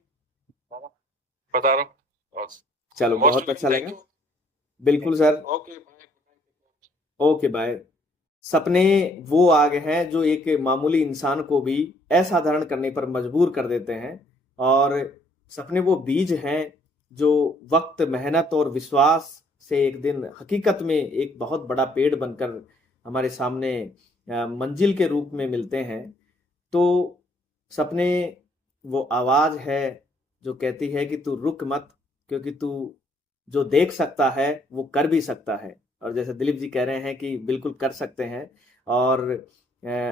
बता रहा हूँ। चलो मोस्ट बहुत अच्छा वेलकम, लगा। Thank you. बिल्कुल sir. Okay bye. Okay bye. सपने वो आग हैं जो एक मामूली इंसान को भी असाधारण करने पर मजबूर कर देते हैं, और सपने वो बीज हैं जो वक्त, मेहनत और विश्वास से एक दिन हकीकत में एक बहुत बड़ा पेड़ बनकर हमारे सामने मंजिल के रूप में मिलते हैं। तो सपने वो आवाज है जो कहती है कि तू रुक मत, क्योंकि तू जो देख सकता है वो कर भी सकता है। और जैसे दिलीप जी कह रहे हैं कि बिल्कुल कर सकते हैं, और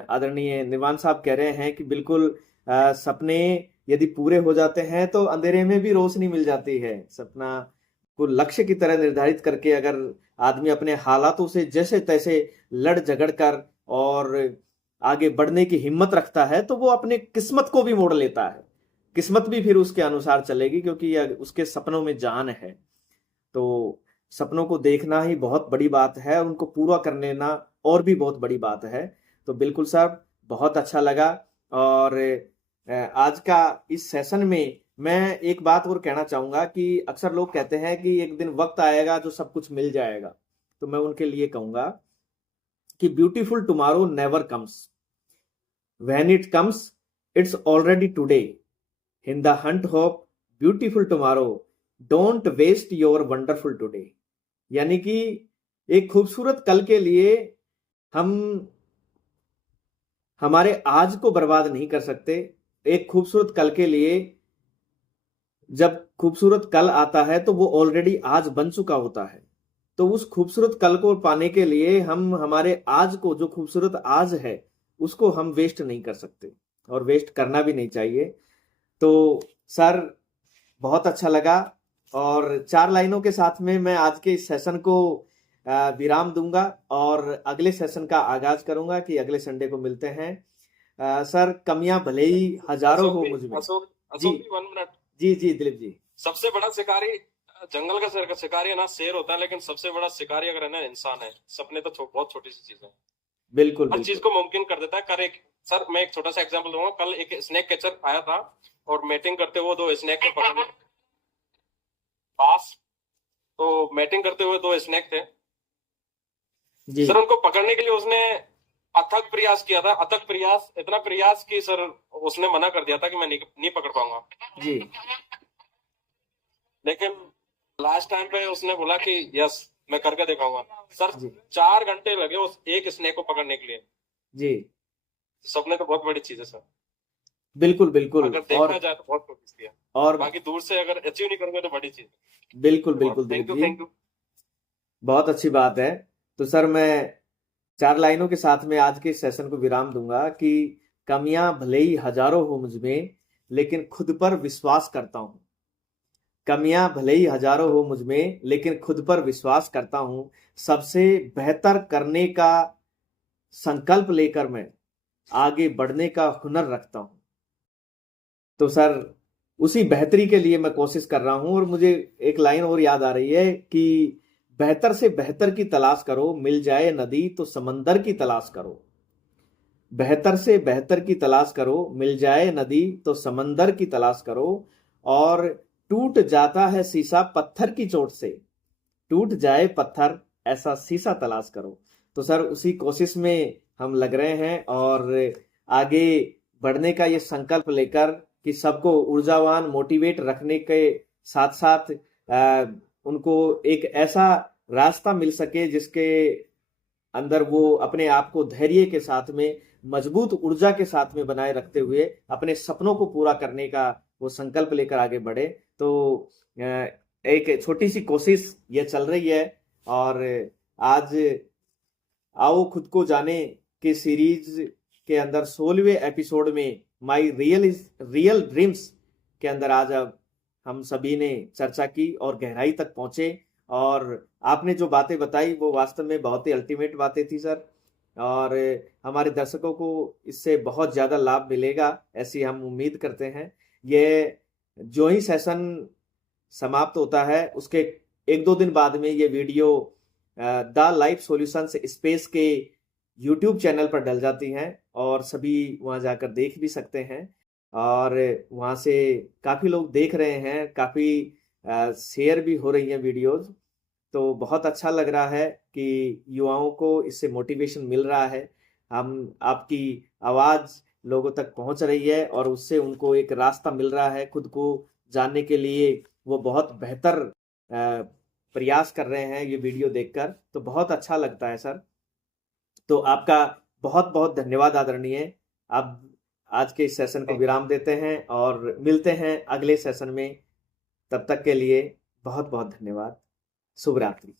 आदरणीय निवान साहब कह रहे हैं कि बिल्कुल सपने यदि पूरे हो जाते हैं तो अंधेरे में भी रोशनी मिल जाती है। सपना को लक्ष्य की तरह निर्धारित करके अगर आदमी अपने हालातों से जैसे तैसे लड़ झगड़ कर और आगे बढ़ने की हिम्मत रखता है, तो वो अपने किस्मत को भी मोड़ लेता है। किस्मत भी फिर उसके अनुसार चलेगी, क्योंकि उसके सपनों में जान है। तो सपनों को देखना ही बहुत बड़ी बात है, उनको पूरा कर लेना और भी बहुत बड़ी बात है। तो बिल्कुल सर, बहुत अच्छा लगा। और आज का इस सेशन में मैं एक बात और कहना चाहूंगा कि अक्सर लोग कहते हैं कि एक दिन वक्त आएगा जो सब कुछ मिल जाएगा। तो मैं उनके लिए कहूंगा कि beautiful tomorrow never comes, when it comes it's already today. In the hunt of beautiful tomorrow don't waste your wonderful today. यानी कि एक खूबसूरत कल के लिए हम हमारे आज को बर्बाद नहीं कर सकते। एक खूबसूरत कल के लिए जब खूबसूरत कल आता है तो वो ऑलरेडी आज बन चुका होता है। तो उस खूबसूरत कल को पाने के लिए हम हमारे आज को, जो खूबसूरत आज है, उसको हम वेस्ट नहीं कर सकते, और वेस्ट करना भी नहीं चाहिए। तो सर बहुत अच्छा लगा और 4 लाइनों के साथ में मैं आज के इस सेशन को विराम दूंगा और अगले सेशन का आगाज करूंगा कि अगले संडे को मिलते हैं। सर, कमियां भले ही हजारों हो मुझ में। अशोक जी जी 1 मिनट। जी जी दिलीप जी। सबसे बड़ा शिकारी जंगल का शिकारी है ना, शेर होता है, लेकिन सबसे बड़ा शिकारी अगर है ना, इंसान है। सपने तो बहुत छोटी सी चीज है, बिल्कुल हर चीज को मुमकिन कर देता है। सर मैं एक छोटा सा एग्जांपल दूंगा। कल एक स्नेक कैचर आया था और मेटिंग करते हुए 2 स्नेक को पकड़ने पास, तो मेटिंग करते हुए 2 स्नेक थे जी। सर। उनको पकड़ने के लिए उसने अथक प्रयास किया था, अथक प्रयास, इतना प्रयास कि सर उसने मना कर दिया था कि मैं नहीं पकड़ पाऊंगा जी। लेकिन लास्ट टाइम पे उसने बोला कि यस मैं करके दिखाऊंगा। सर जी। 4 घंटे लगे उस एक स्नेक को पकड़ने के लिए। जी सपने तो बहुत बड़ी चीज है सर, बिल्कुल बिल्कुल। अगर देखा जाए तो बहुत बड़ी चीज है, और बाकी दूर से अगर अचीव नहीं करोगे तो बड़ी चीज है। बिल्कुल बिल्कुल thank Dilip you, ji, thank you. बहुत अच्छी बात है। तो सर मैं 4 लाइनों के साथ में आज के सेशन को विराम दूंगा कि कमियां भले ही हजारों हो मुझ में, लेकिन खुद पर विश्वास करता हूं। कमियां भले ही हजारों हो मुझ में, लेकिन खुद पर विश्वास करता हूं। सबसे बेहतर करने का संकल्प लेकर मैं आगे बढ़ने का हुनर रखता हूं। तो सर उसी बेहतरी के लिए मैं कोशिश कर रहा हूं। और मुझे एक लाइन और याद आ रही है कि बेहतर से बेहतर की तलाश करो, मिल जाए नदी तो समंदर की तलाश करो। बेहतर से बेहतर की तलाश करो, मिल जाए नदी तो समंदर की तलाश करो। और टूट जाता है शीशा पत्थर की चोट से, टूट जाए पत्थर ऐसा शीशा तलाश करो। तो सर उसी कोशिश में हम लग रहे हैं और आगे बढ़ने का ये संकल्प लेकर कि सबको ऊर्जावान मोटिवेट रखने के साथ साथ उनको एक ऐसा रास्ता मिल सके जिसके अंदर वो अपने आप को धैर्य के साथ में, मजबूत ऊर्जा के साथ में बनाए रखते हुए अपने सपनों को पूरा करने का वो संकल्प लेकर आगे बढ़े। तो एक छोटी सी कोशिश ये चल रही है। और आज आओ खुद को जाने के सीरीज के अंदर 16वें एपिसोड में माई रियल ड्रीम्स के अंदर आज अब हम सभी ने चर्चा की और गहराई तक पहुंचे। और आपने जो बातें बताई वो वास्तव में बहुत ही अल्टीमेट बातें थी सर। और हमारे दर्शकों को इससे बहुत ज़्यादा लाभ मिलेगा ऐसी हम उम्मीद करते हैं। ये जो ही सेशन समाप्त होता है उसके 1-2 दिन बाद में ये video the life solutions space के यूट्यूब चैनल पर डल जाती हैं और सभी वहां जाकर देख भी सकते हैं। और वहां से काफ़ी लोग देख रहे हैं, काफ़ी शेयर भी हो रही हैं वीडियोज। तो बहुत अच्छा लग रहा है कि युवाओं को इससे मोटिवेशन मिल रहा है। हम आपकी आवाज़ लोगों तक पहुंच रही है और उससे उनको एक रास्ता मिल रहा है खुद को जानने के लिए। वो बहुत बेहतर प्रयास कर रहे हैं ये वीडियो देखकर, तो बहुत अच्छा लगता है सर। तो आपका बहुत बहुत धन्यवाद आदरणीय। अब आज के इस सेशन को विराम देते हैं और मिलते हैं अगले सेशन में। तब तक के लिए बहुत बहुत धन्यवाद। शुभ रात्रि।